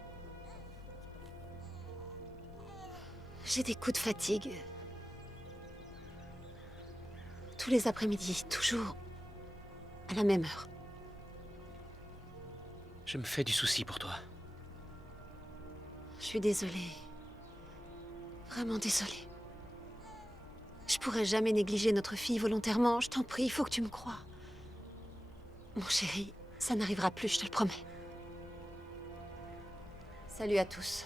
J'ai des coups de fatigue. Tous les après-midi, toujours. À la même heure. Je me fais du souci pour toi. Je suis désolée. Vraiment désolée. Je pourrais jamais négliger notre fille volontairement. Je t'en prie, il faut que tu me crois. Mon chéri, ça n'arrivera plus, je te le promets. Salut à tous.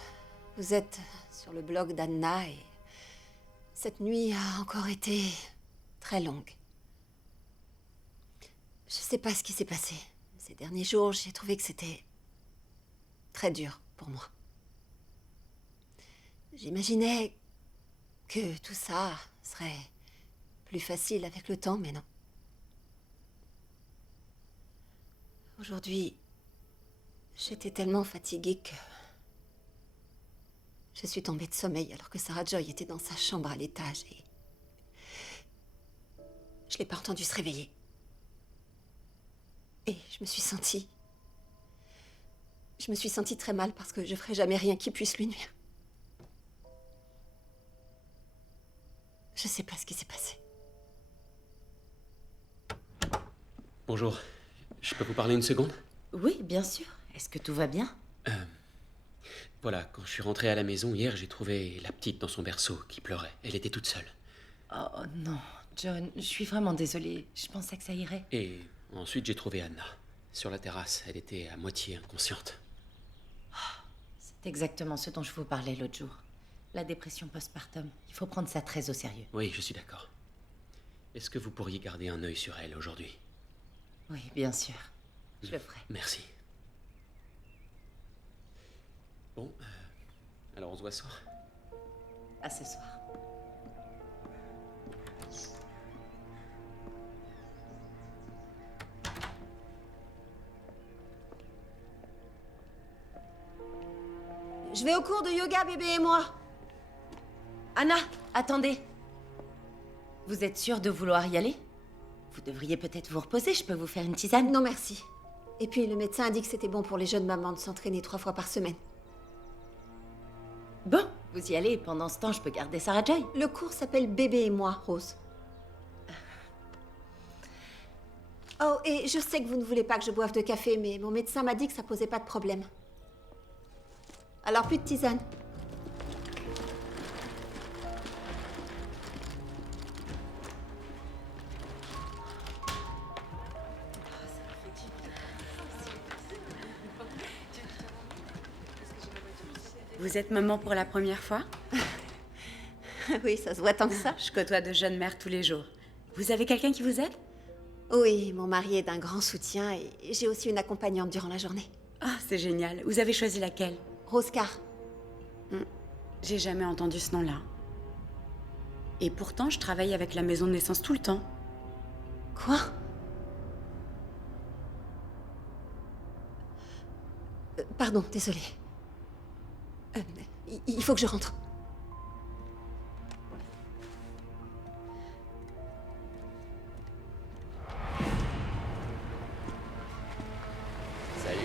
Vous êtes sur le blog d'Anna et cette nuit a encore été très longue. Je sais pas ce qui s'est passé. Ces derniers jours, j'ai trouvé que c'était très dur pour moi. J'imaginais que tout ça serait plus facile avec le temps, mais non. Aujourd'hui, j'étais tellement fatiguée que je suis tombée de sommeil alors que Sarah Joy était dans sa chambre à l'étage et je l'ai pas entendue se réveiller. Et je me suis sentie très mal parce que je ferai jamais rien qui puisse lui nuire. Je sais pas ce qui s'est passé. Bonjour. Je peux vous parler une seconde? Oui, bien sûr. Est-ce que tout va bien? Voilà, quand je suis rentré à la maison hier, j'ai trouvé la petite dans son berceau qui pleurait. Elle était toute seule. Oh non, John, je suis vraiment désolée. Je pensais que ça irait. Et ensuite, j'ai trouvé Anna. Sur la terrasse, elle était à moitié inconsciente. C'est exactement ce dont je vous parlais l'autre jour. La dépression postpartum. Il faut prendre ça très au sérieux. Oui, je suis d'accord. Est-ce que vous pourriez garder un œil sur elle aujourd'hui? Oui, bien sûr. Je le ferai. Merci. Bon, alors on se voit ce soir. À ce soir. Je vais au cours de yoga, bébé et moi. Anna, attendez. Vous êtes sûre de vouloir y aller? Vous devriez peut-être vous reposer, je peux vous faire une tisane? Non, merci. Et puis, le médecin a dit que c'était bon pour les jeunes mamans de s'entraîner 3 fois par semaine. Bon, vous y allez, pendant ce temps, je peux garder Sarah Joy. Le cours s'appelle Bébé et moi, Rose. Oh, et je sais que vous ne voulez pas que je boive de café, mais mon médecin m'a dit que ça posait pas de problème. Alors, plus de tisane. Vous êtes maman pour la première fois? Oui, ça se voit tant que ça. Je côtoie de jeunes mères tous les jours. Vous avez quelqu'un qui vous aide? Oui, mon mari est d'un grand soutien et j'ai aussi une accompagnante durant la journée. Ah, c'est génial. Vous avez choisi laquelle? Rose Carr. J'ai jamais entendu ce nom-là. Et pourtant, je travaille avec la maison de naissance tout le temps. Quoi? Pardon, désolée. Il faut que je rentre. Salut.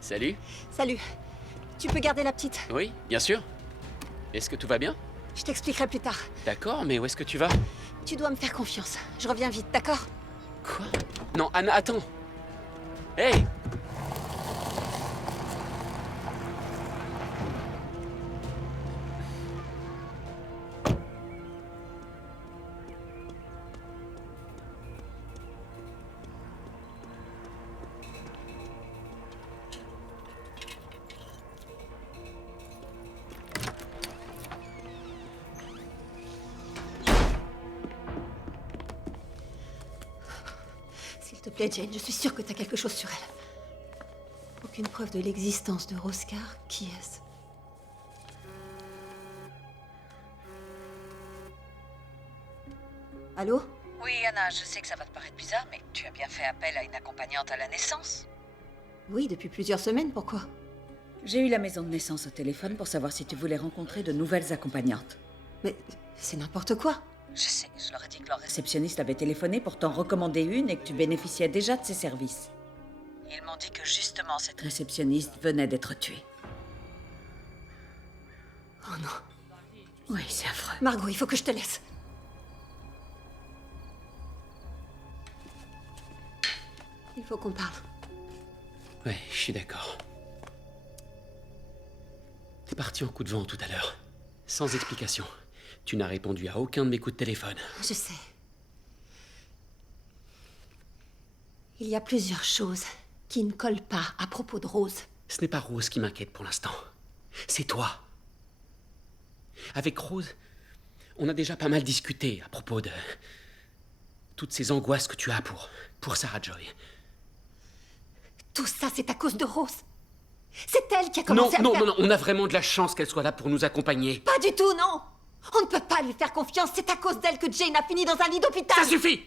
Salut. Salut. Tu peux garder la petite? Oui, bien sûr. Est-ce que tout va bien? Je t'expliquerai plus tard. D'accord, mais où est-ce que tu vas? Tu dois me faire confiance. Je reviens vite, d'accord? Quoi? Non, Anna, attends. Hey! S'il te plaît, Jane, je suis sûre que t'as quelque chose sur elle. Aucune preuve de l'existence de Roscar. Qui est-ce? Allô? Oui, Anna, je sais que ça va te paraître bizarre, mais tu as bien fait appel à une accompagnante à la naissance. Oui, depuis plusieurs semaines, pourquoi? J'ai eu la maison de naissance au téléphone pour savoir si tu voulais rencontrer de nouvelles accompagnantes. Mais c'est n'importe quoi. Je sais, je leur ai dit que leur réceptionniste avait téléphoné pour t'en recommander une et que tu bénéficiais déjà de ses services. Ils m'ont dit que justement cette réceptionniste venait d'être tuée. Oh non. Oui, c'est affreux. Margot, il faut que je te laisse. Il faut qu'on parle. Ouais, je suis d'accord. T'es parti en coup de vent tout à l'heure. Sans explication. Tu n'as répondu à aucun de mes coups de téléphone. Je sais. Il y a plusieurs choses qui ne collent pas à propos de Rose. Ce n'est pas Rose qui m'inquiète pour l'instant. C'est toi. Avec Rose, on a déjà pas mal discuté à propos de toutes ces angoisses que tu as pour Sarah Joy. Tout ça, c'est à cause de Rose. C'est elle qui a commencé à Non, faire... on a vraiment de la chance qu'elle soit là pour nous accompagner. Pas du tout, non. On ne peut pas lui faire confiance. C'est à cause d'elle que Jane a fini dans un lit d'hôpital. Ça suffit!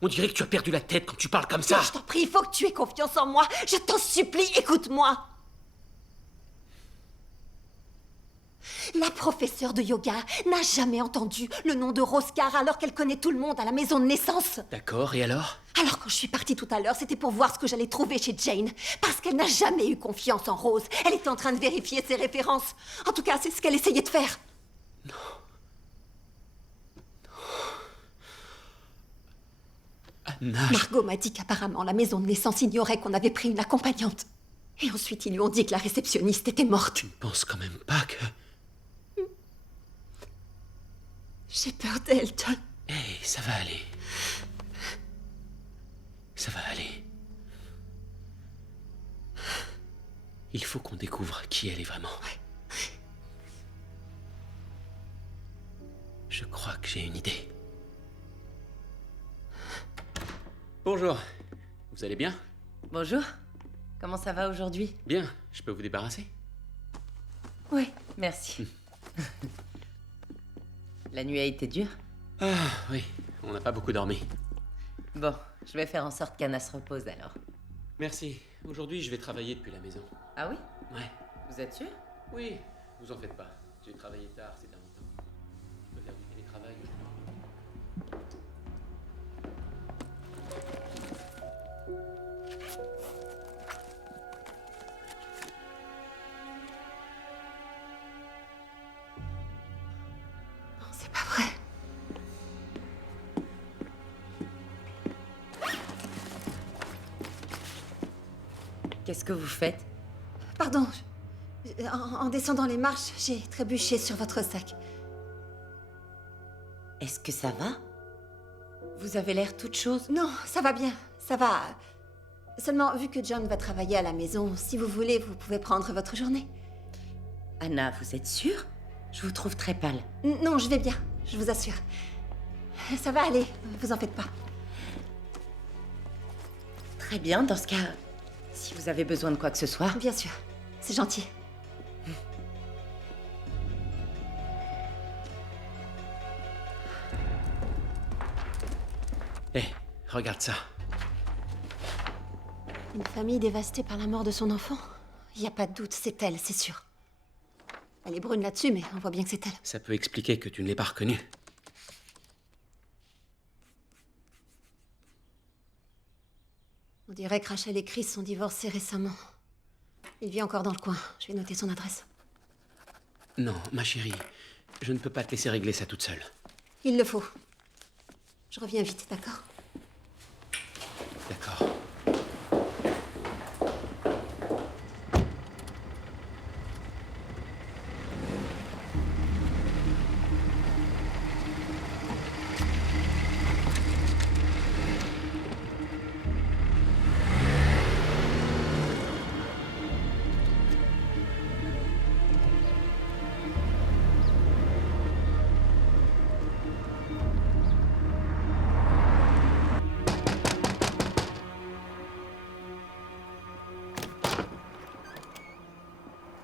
On dirait que tu as perdu la tête quand tu parles comme ça. Non, je t'en prie, il faut que tu aies confiance en moi. Je t'en supplie, écoute-moi. La professeure de yoga n'a jamais entendu le nom de Roscar alors qu'elle connaît tout le monde à la maison de naissance. D'accord, et alors? Alors quand je suis partie tout à l'heure, c'était pour voir ce que j'allais trouver chez Jane. Parce qu'elle n'a jamais eu confiance en Rose. Elle était en train de vérifier ses références. En tout cas, c'est ce qu'elle essayait de faire. Non. Anna, Margot m'a dit qu'apparemment la maison de naissance ignorait qu'on avait pris une accompagnante. Et ensuite, ils lui ont dit que la réceptionniste était morte. tu ne penses quand même pas que... J'ai peur d'elle, John. Hey, ça va aller. Ça va aller. Il faut qu'on découvre qui elle est vraiment. Je crois que j'ai une idée. Bonjour. Vous allez bien? Bonjour. Comment ça va aujourd'hui? Bien. Je peux vous débarrasser? Oui, merci. La nuit a été dure? Ah, oui. On n'a pas beaucoup dormi. Bon, je vais faire en sorte qu'Anna se repose alors. Merci. Aujourd'hui, je vais travailler depuis la maison. Ah oui? Ouais. Vous êtes sûr? Oui, vous en faites pas. J'ai travaillé tard ces derniers temps. Je peux faire du télétravail aujourd'hui. Non, c'est pas vrai. Qu'est-ce que vous faites? Pardon. En descendant les marches, j'ai trébuché sur votre sac. Est-ce que ça va? Vous avez l'air toute chose. Non, ça va bien. Ça va. Seulement, vu que John va travailler à la maison, si vous voulez, vous pouvez prendre votre journée. Anna, vous êtes sûre? Je vous trouve très pâle. Non, je vais bien, je vous assure. Ça va aller, vous en faites pas. Très bien, dans ce cas, si vous avez besoin de quoi que ce soit. Bien sûr, c'est gentil. Hé, regarde ça. Une famille dévastée par la mort de son enfant? Il n'y a pas de doute, c'est elle, c'est sûr. Elle est brune là-dessus, mais on voit bien que c'est elle. Ça peut expliquer que tu ne l'aies pas reconnue. On dirait que Rachel et Chris sont divorcés récemment. Il vit encore dans le coin. Je vais noter son adresse. Non, ma chérie, je ne peux pas te laisser régler ça toute seule. Il le faut. Je reviens vite, d'accord? D'accord.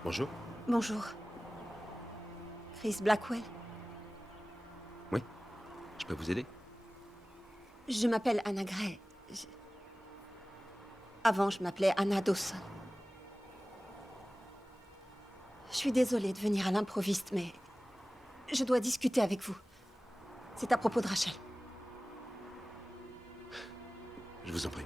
Bonjour. Bonjour. Chris Blackwell. Oui. Je peux vous aider? Je m'appelle Anna Gray. Avant, je m'appelais Anna Dawson. Je suis désolée de venir à l'improviste, mais je dois discuter avec vous. C'est à propos de Rachel. Je vous en prie.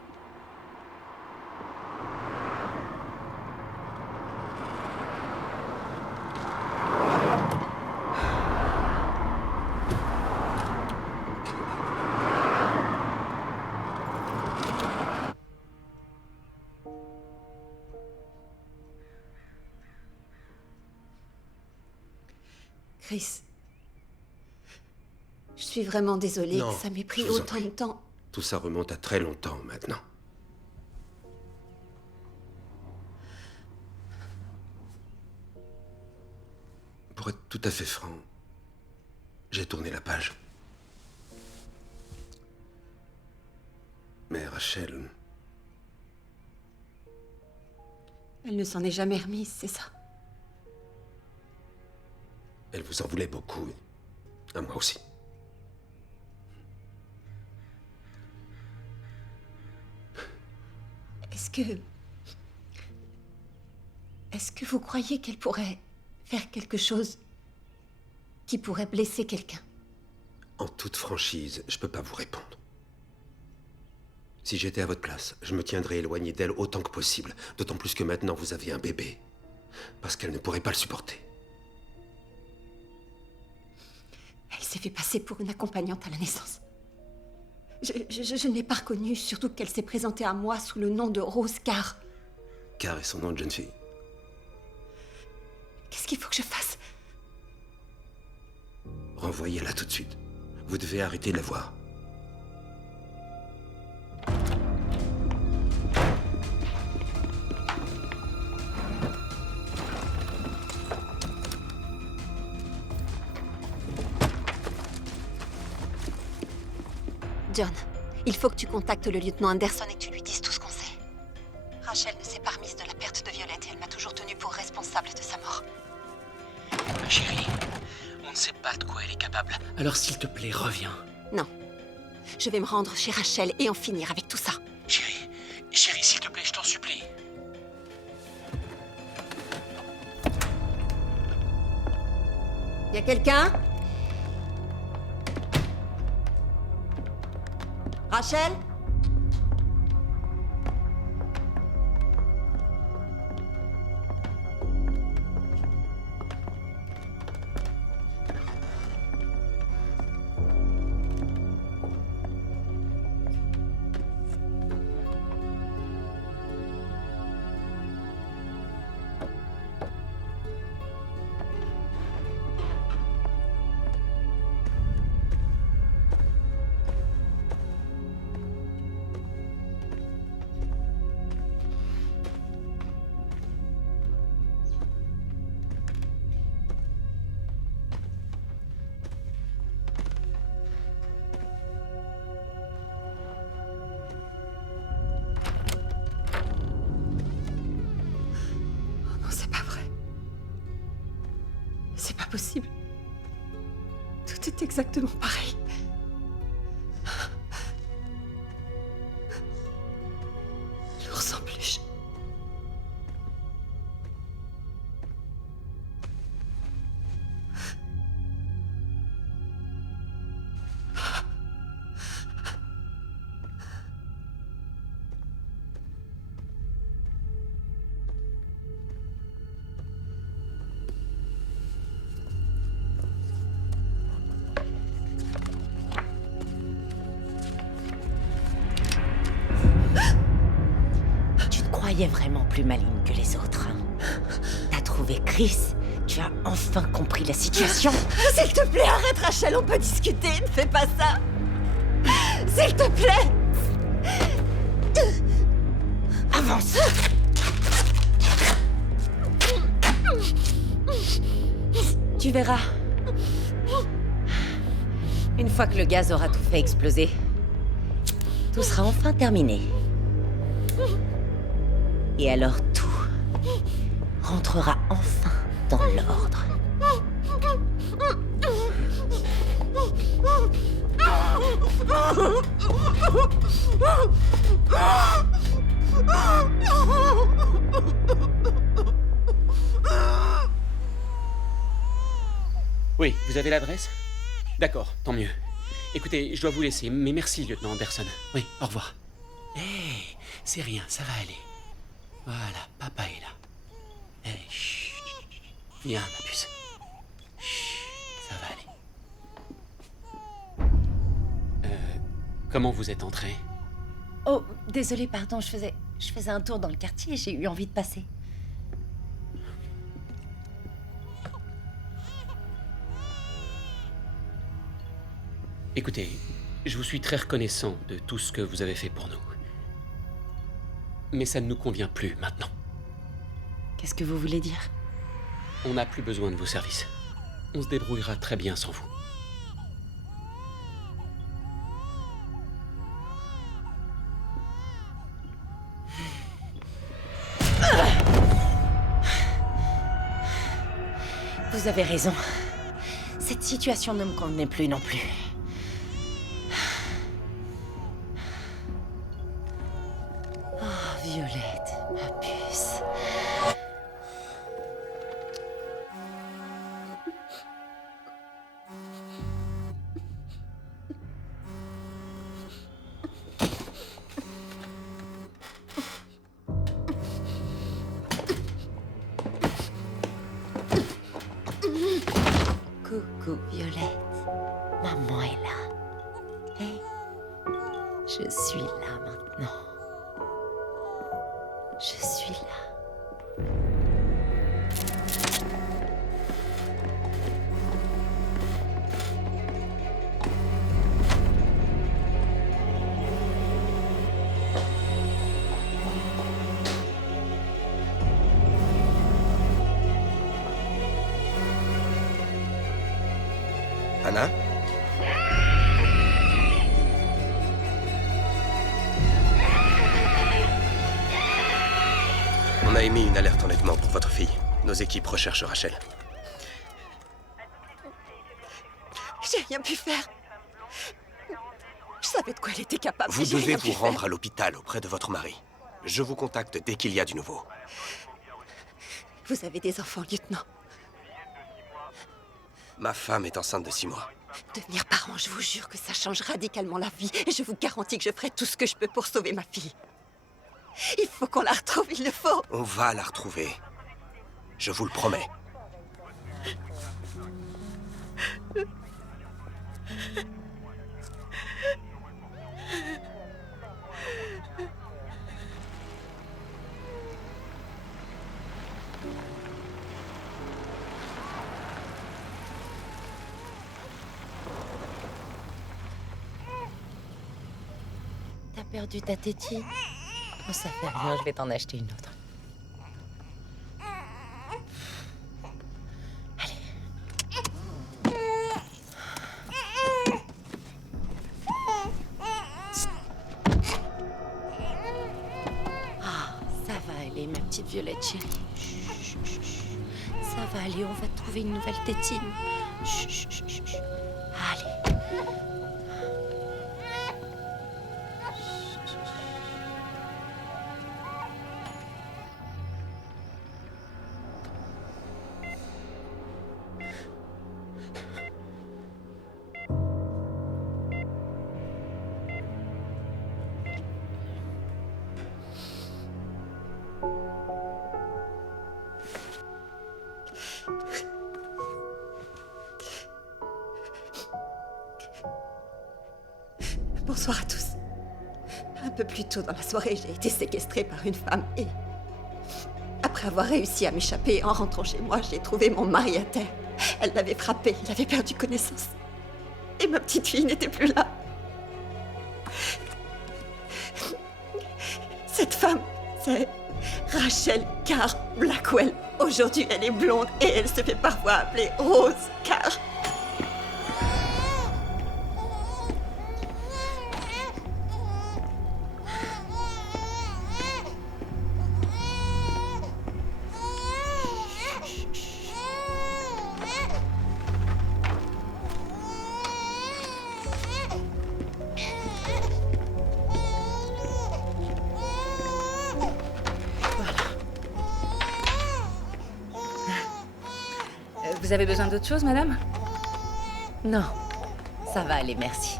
Chris, je suis vraiment désolée Non, que ça m'ait pris je vous en autant prie. de temps. Tout ça remonte à très longtemps maintenant. Pour être tout à fait franc, j'ai tourné la page. Mais Rachel, Elle ne s'en est jamais remise, c'est ça? elle vous en voulait beaucoup. À moi aussi. Est-ce que vous croyez qu'elle pourrait faire quelque chose qui pourrait blesser quelqu'un? En toute franchise, je peux pas vous répondre. Si j'étais à votre place, je me tiendrais éloigné d'elle autant que possible. D'autant plus que maintenant vous avez un bébé. Parce qu'elle ne pourrait pas le supporter. Elle s'est fait passer pour une accompagnante à la naissance. Je ne l'ai pas reconnue, surtout qu'elle s'est présentée à moi sous le nom de Rose Carr. Carr est son nom de jeune fille. Qu'est-ce qu'il faut que je fasse? Renvoyez-la tout de suite. Vous devez arrêter de la voir. John, il faut que tu contactes le lieutenant Anderson et que tu lui dises tout ce qu'on sait. Rachel ne s'est pas remise de la perte de Violette et elle m'a toujours tenue pour responsable de sa mort. Ma chérie, on ne sait pas de quoi elle est capable. Alors s'il te plaît, reviens. Non. Je vais me rendre chez Rachel et en finir avec tout ça. Chérie, s'il te plaît, je t'en supplie. Y a quelqu'un? Rachel? C'est pas possible. Tout est exactement pareil. L'ours en peluche. Vraiment plus maligne que les autres. Hein. T'as trouvé Chris? Tu as enfin compris la situation? S'il te plaît, arrête Rachel, on peut discuter, ne fais pas ça. S'il te plaît. Avance. Tu verras. Une fois que le gaz aura tout fait exploser, tout sera enfin terminé. Et alors tout rentrera enfin dans l'ordre. Oui, vous avez l'adresse? D'accord, tant mieux. Écoutez, je dois vous laisser, mais merci, lieutenant Anderson. Oui, au revoir. Hé, c'est rien, ça va aller. Voilà, papa est là. Hé, chut. Viens, ma puce. Chut, ça va aller. Comment vous êtes entré? Oh, désolé, pardon, je faisais un tour dans le quartier et j'ai eu envie de passer. Écoutez, je vous suis très reconnaissant de tout ce que vous avez fait pour nous. Mais ça ne nous convient plus maintenant. Qu'est-ce que vous voulez dire? On n'a plus besoin de vos services. On se débrouillera très bien sans vous. Vous avez raison. Cette situation ne me convenait plus non plus. Oh, Violette, ma puce. Coucou, Violette. Maman est là. Hé, je suis là maintenant. Je suis là. Anna? On a émis une alerte enlèvement pour votre fille. Nos équipes recherchent Rachel. J'ai rien pu faire. Je savais de quoi elle était capable. Vous mais j'ai devez rien vous pu faire. rendre à l'hôpital auprès de votre mari. Je vous contacte dès qu'il y a du nouveau. Vous avez des enfants, lieutenant. Ma femme est enceinte de 6 mois. Devenir parent, je vous jure que ça change radicalement la vie. Et je vous garantis que je ferai tout ce que je peux pour sauver ma fille. Il faut qu'on la retrouve, il le faut. On va la retrouver. Je vous le promets. T'as perdu ta tétine? Oh, ça fait rien, je vais t'en acheter une autre. Ah, ça va aller, ma petite Violette chérie. Chut, chut, chut, chut. Ça va aller, on va te trouver une nouvelle tétine. Chut, chut, chut, chut, chut. Allez. Bonsoir à tous. Un peu plus tôt dans la soirée, j'ai été séquestrée par une femme et... Après avoir réussi à m'échapper, en rentrant chez moi, j'ai trouvé mon mari à terre. Elle l'avait frappé, il avait perdu connaissance. Et ma petite fille n'était plus là. Cette femme, c'est Rachel Carr Blackwell. Aujourd'hui, elle est blonde et elle se fait parfois appeler Rose Carr. Vous avez besoin d'autre chose, madame? Non, ça va aller, merci.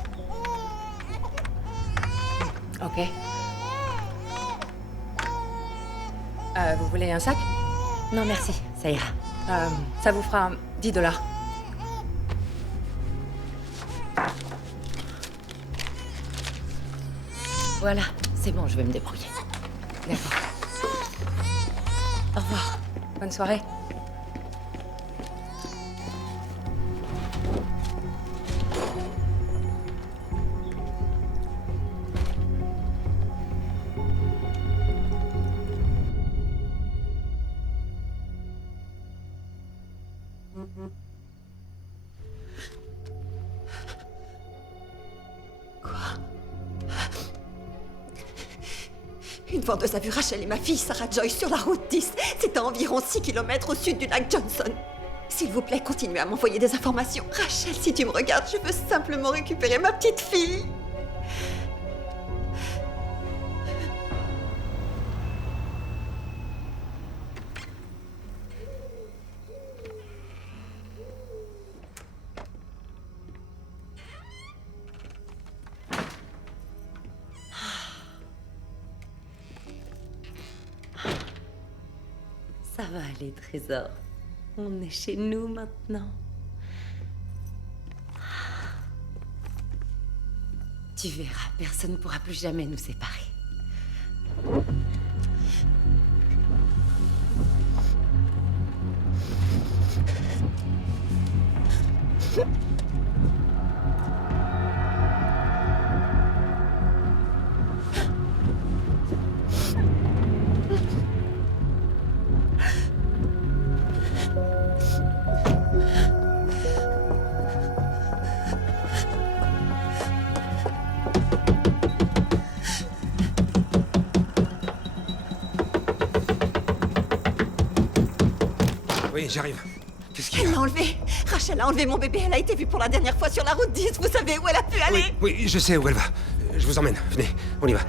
Ok. Vous voulez un sac? Non, merci, ça ira. Ça vous fera 10 $. Voilà, c'est bon, je vais me débrouiller. D'accord. Au revoir. Bonne soirée. Une vendeuse a vu Rachel et ma fille Sarah Joyce sur la route 10. C'est à environ 6 km au sud du lac Johnson. S'il vous plaît, continuez à m'envoyer des informations. Rachel, si tu me regardes, je veux simplement récupérer ma petite fille. Ça va aller, Trésor. On est chez nous maintenant. Tu verras, personne ne pourra plus jamais nous séparer. Oui, j'arrive. Qu'est-ce qu'il y a? Elle l'a enlevé. Rachel a enlevé mon bébé. Elle a été vue pour la dernière fois sur la route 10. Vous savez où elle a pu aller? Oui, je sais où elle va. Je vous emmène. Venez, on y va.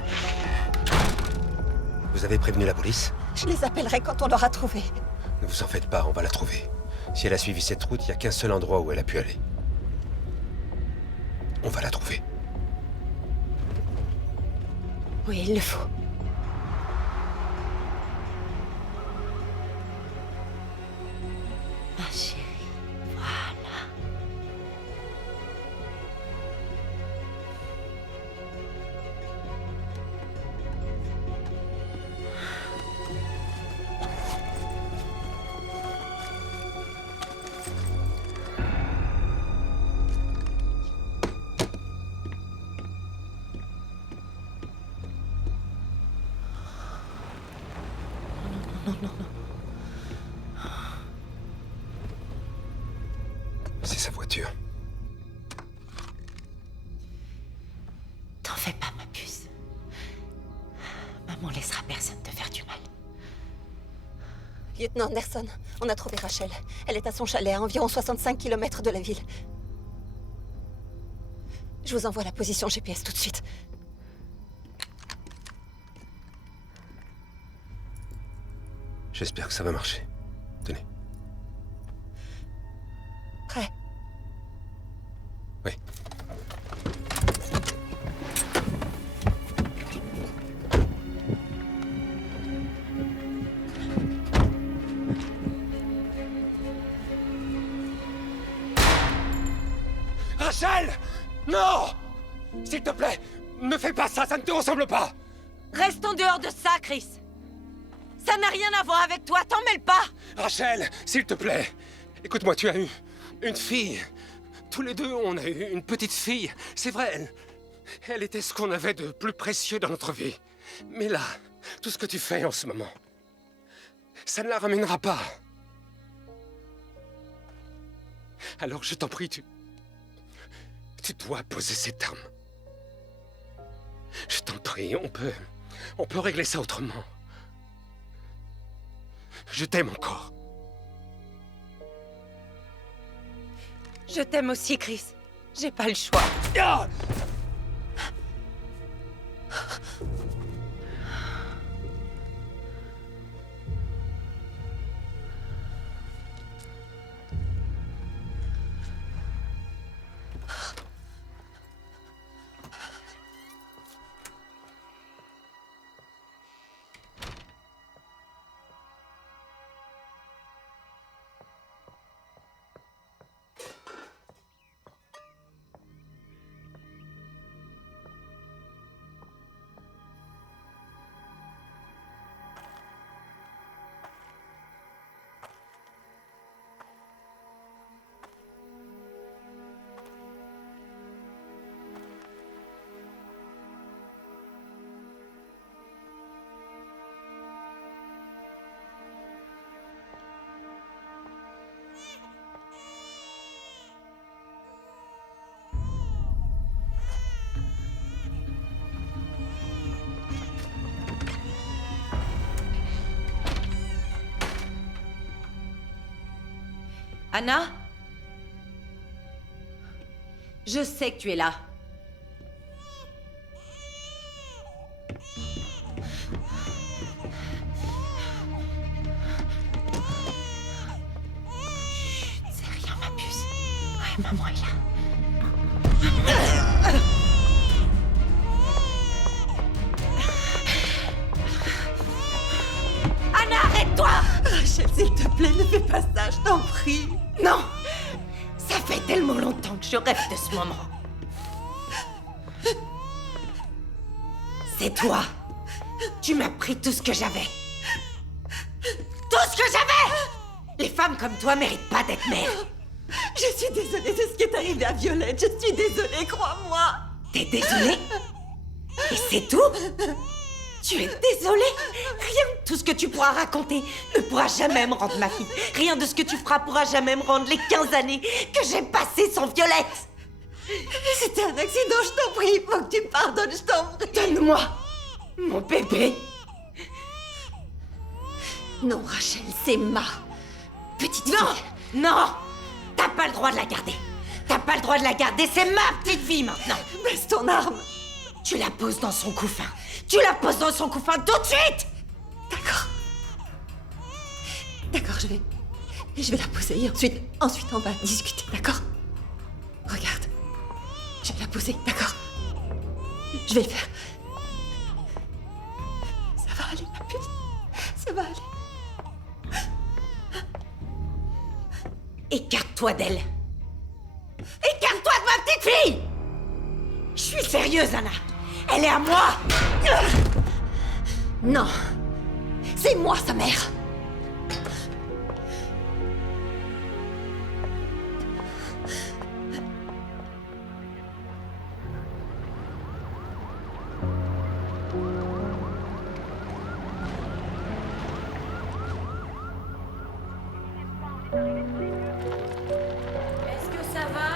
Vous avez prévenu la police? Je les appellerai quand on l'aura trouvée. Ne vous en faites pas, on va la trouver. Si elle a suivi cette route, il n'y a qu'un seul endroit où elle a pu aller. On va la trouver. Oui, il le faut. Ma chérie, voilà. C'est sa voiture. T'en fais pas, ma puce. Maman laissera personne te faire du mal. Lieutenant Anderson, on a trouvé Rachel. Elle est à son chalet à environ 65 km de la ville. Je vous envoie la position GPS tout de suite. J'espère que ça va marcher. Tenez. Prêt? Oui. Rachel! Non! S'il te plaît, ne fais pas ça, ça ne te ressemble pas! Reste en dehors de ça, Chris. Ça n'a rien à voir avec toi, t'en mêles pas! Rachel, s'il te plaît, écoute-moi, tu as eu une fille. Tous les deux, on a eu une petite fille. C'est vrai, elle était ce qu'on avait de plus précieux dans notre vie. Mais là, tout ce que tu fais en ce moment, ça ne la ramènera pas. Alors je t'en prie, tu dois poser cette arme. Je t'en prie, on peut régler ça autrement. Je t'aime encore. Je t'aime aussi, Chris. J'ai pas le choix. Ah! Anna? Je sais que tu es là. Chut, c'est rien, ma puce. Ouais, maman est là. Anna, arrête-toi! Rachel, s'il te plaît, ne fais pas ça, je t'en prie. Non! Ça fait tellement longtemps que je rêve de ce moment. C'est toi. Tu m'as pris tout ce que j'avais. Tout ce que j'avais! Les femmes comme toi méritent pas d'être mères. Je suis désolée de ce qui est arrivé à Violette. Je suis désolée, crois-moi. T'es désolée? Et c'est tout? Tu es désolée? Rien de tout ce que tu pourras raconter ne pourra jamais me rendre ma fille. Rien de ce que tu feras pourra jamais me rendre les 15 années que j'ai passées sans Violette. C'était un accident, je t'en prie. Il faut que tu pardonnes, je t'en prie. Donne-moi mon bébé. Non, Rachel, c'est ma petite fille. Non! Non! T'as pas le droit de la garder. T'as pas le droit de la garder, c'est ma petite fille maintenant. Baisse ton arme. Tu la poses dans son couffin. Tu la poses dans son couffin tout de suite! D'accord. D'accord, je vais la poser et ensuite on va discuter, d'accord? Regarde. Je vais la poser, d'accord? Je vais le faire. Ça va aller, ma puce. Ça va aller. Écarte-toi d'elle. Écarte-toi de ma petite fille! Je suis sérieuse, Anna. Elle est à moi! Non. C'est moi, sa mère. Est-ce que ça va?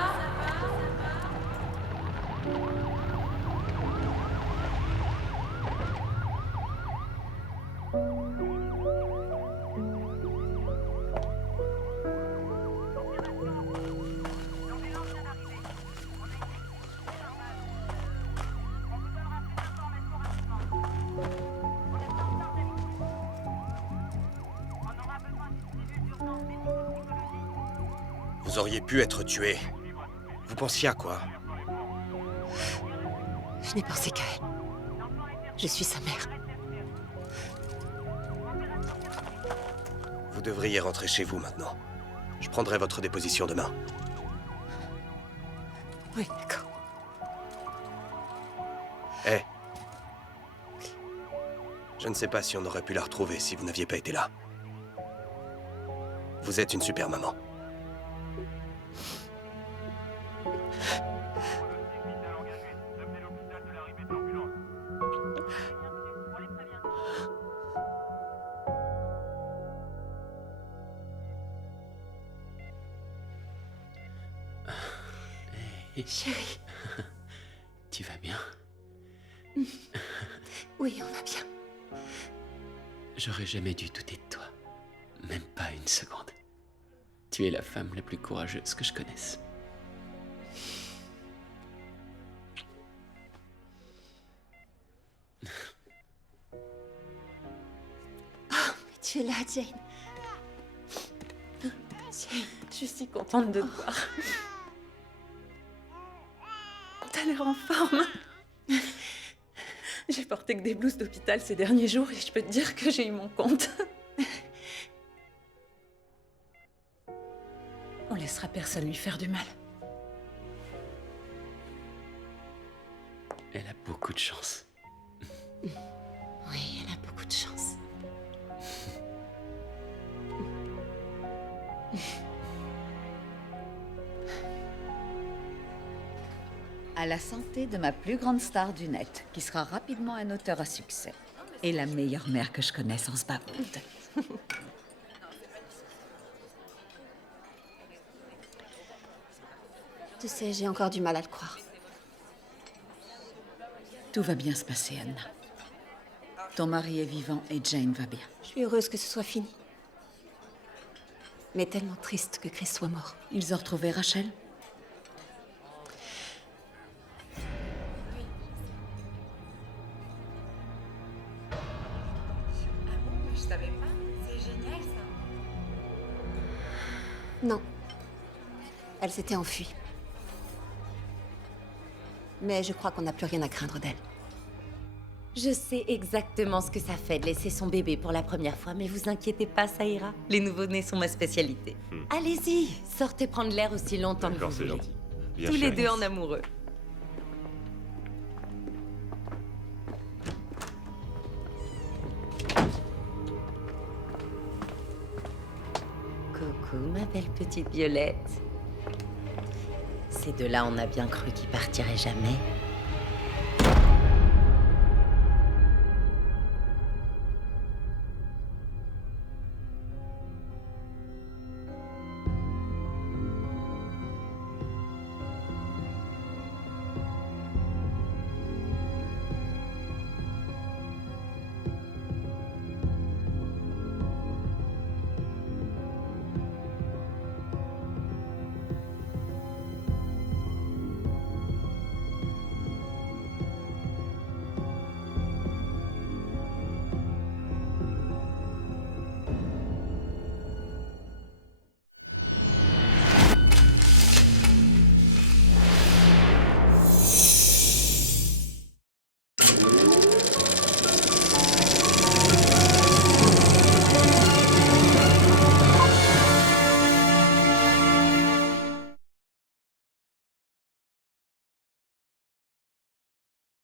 Vous auriez pu être tué. Vous pensiez à quoi? Je n'ai pensé qu'à elle. Je suis sa mère. Vous devriez rentrer chez vous maintenant. Je prendrai votre déposition demain. Oui, d'accord. Eh. Je ne sais pas si on aurait pu la retrouver si vous n'aviez pas été là. Vous êtes une super maman. Chérie. Tu vas bien? Oui, on va bien. J'aurais jamais dû douter de toi. Même pas une seconde. Tu es la femme la plus courageuse que je connaisse. Mais tu es là, Jane. Je suis contente de te voir. T'as l'air en forme. J'ai porté que des blouses d'hôpital ces derniers jours et je peux te dire que j'ai eu mon compte. On laissera personne lui faire du mal. Elle a beaucoup de chance. Oui, elle a beaucoup de chance. À la santé de ma plus grande star du net, qui sera rapidement un auteur à succès. Et la meilleure mère que je connaisse en ce bas monde. Tu sais, j'ai encore du mal à le croire. Tout va bien se passer, Anna. Ton mari est vivant et Jane va bien. Je suis heureuse que ce soit fini. mais tellement triste que Chris soit mort. Ils ont retrouvé Rachel? Je savais pas. C'est génial, ça. Non. Elle s'était enfuie. Mais je crois qu'on n'a plus rien à craindre d'elle. Je sais exactement ce que ça fait de laisser son bébé pour la première fois, mais vous inquiétez pas, ça ira. Les nouveau-nés sont ma spécialité. Allez-y, sortez prendre l'air aussi longtemps que D'accord, vous c'est voulez. gentil. Bien, Tous les chérie. deux en amoureux. Coucou, ma belle petite Violette. Ces deux-là, on a bien cru qu'ils partiraient jamais.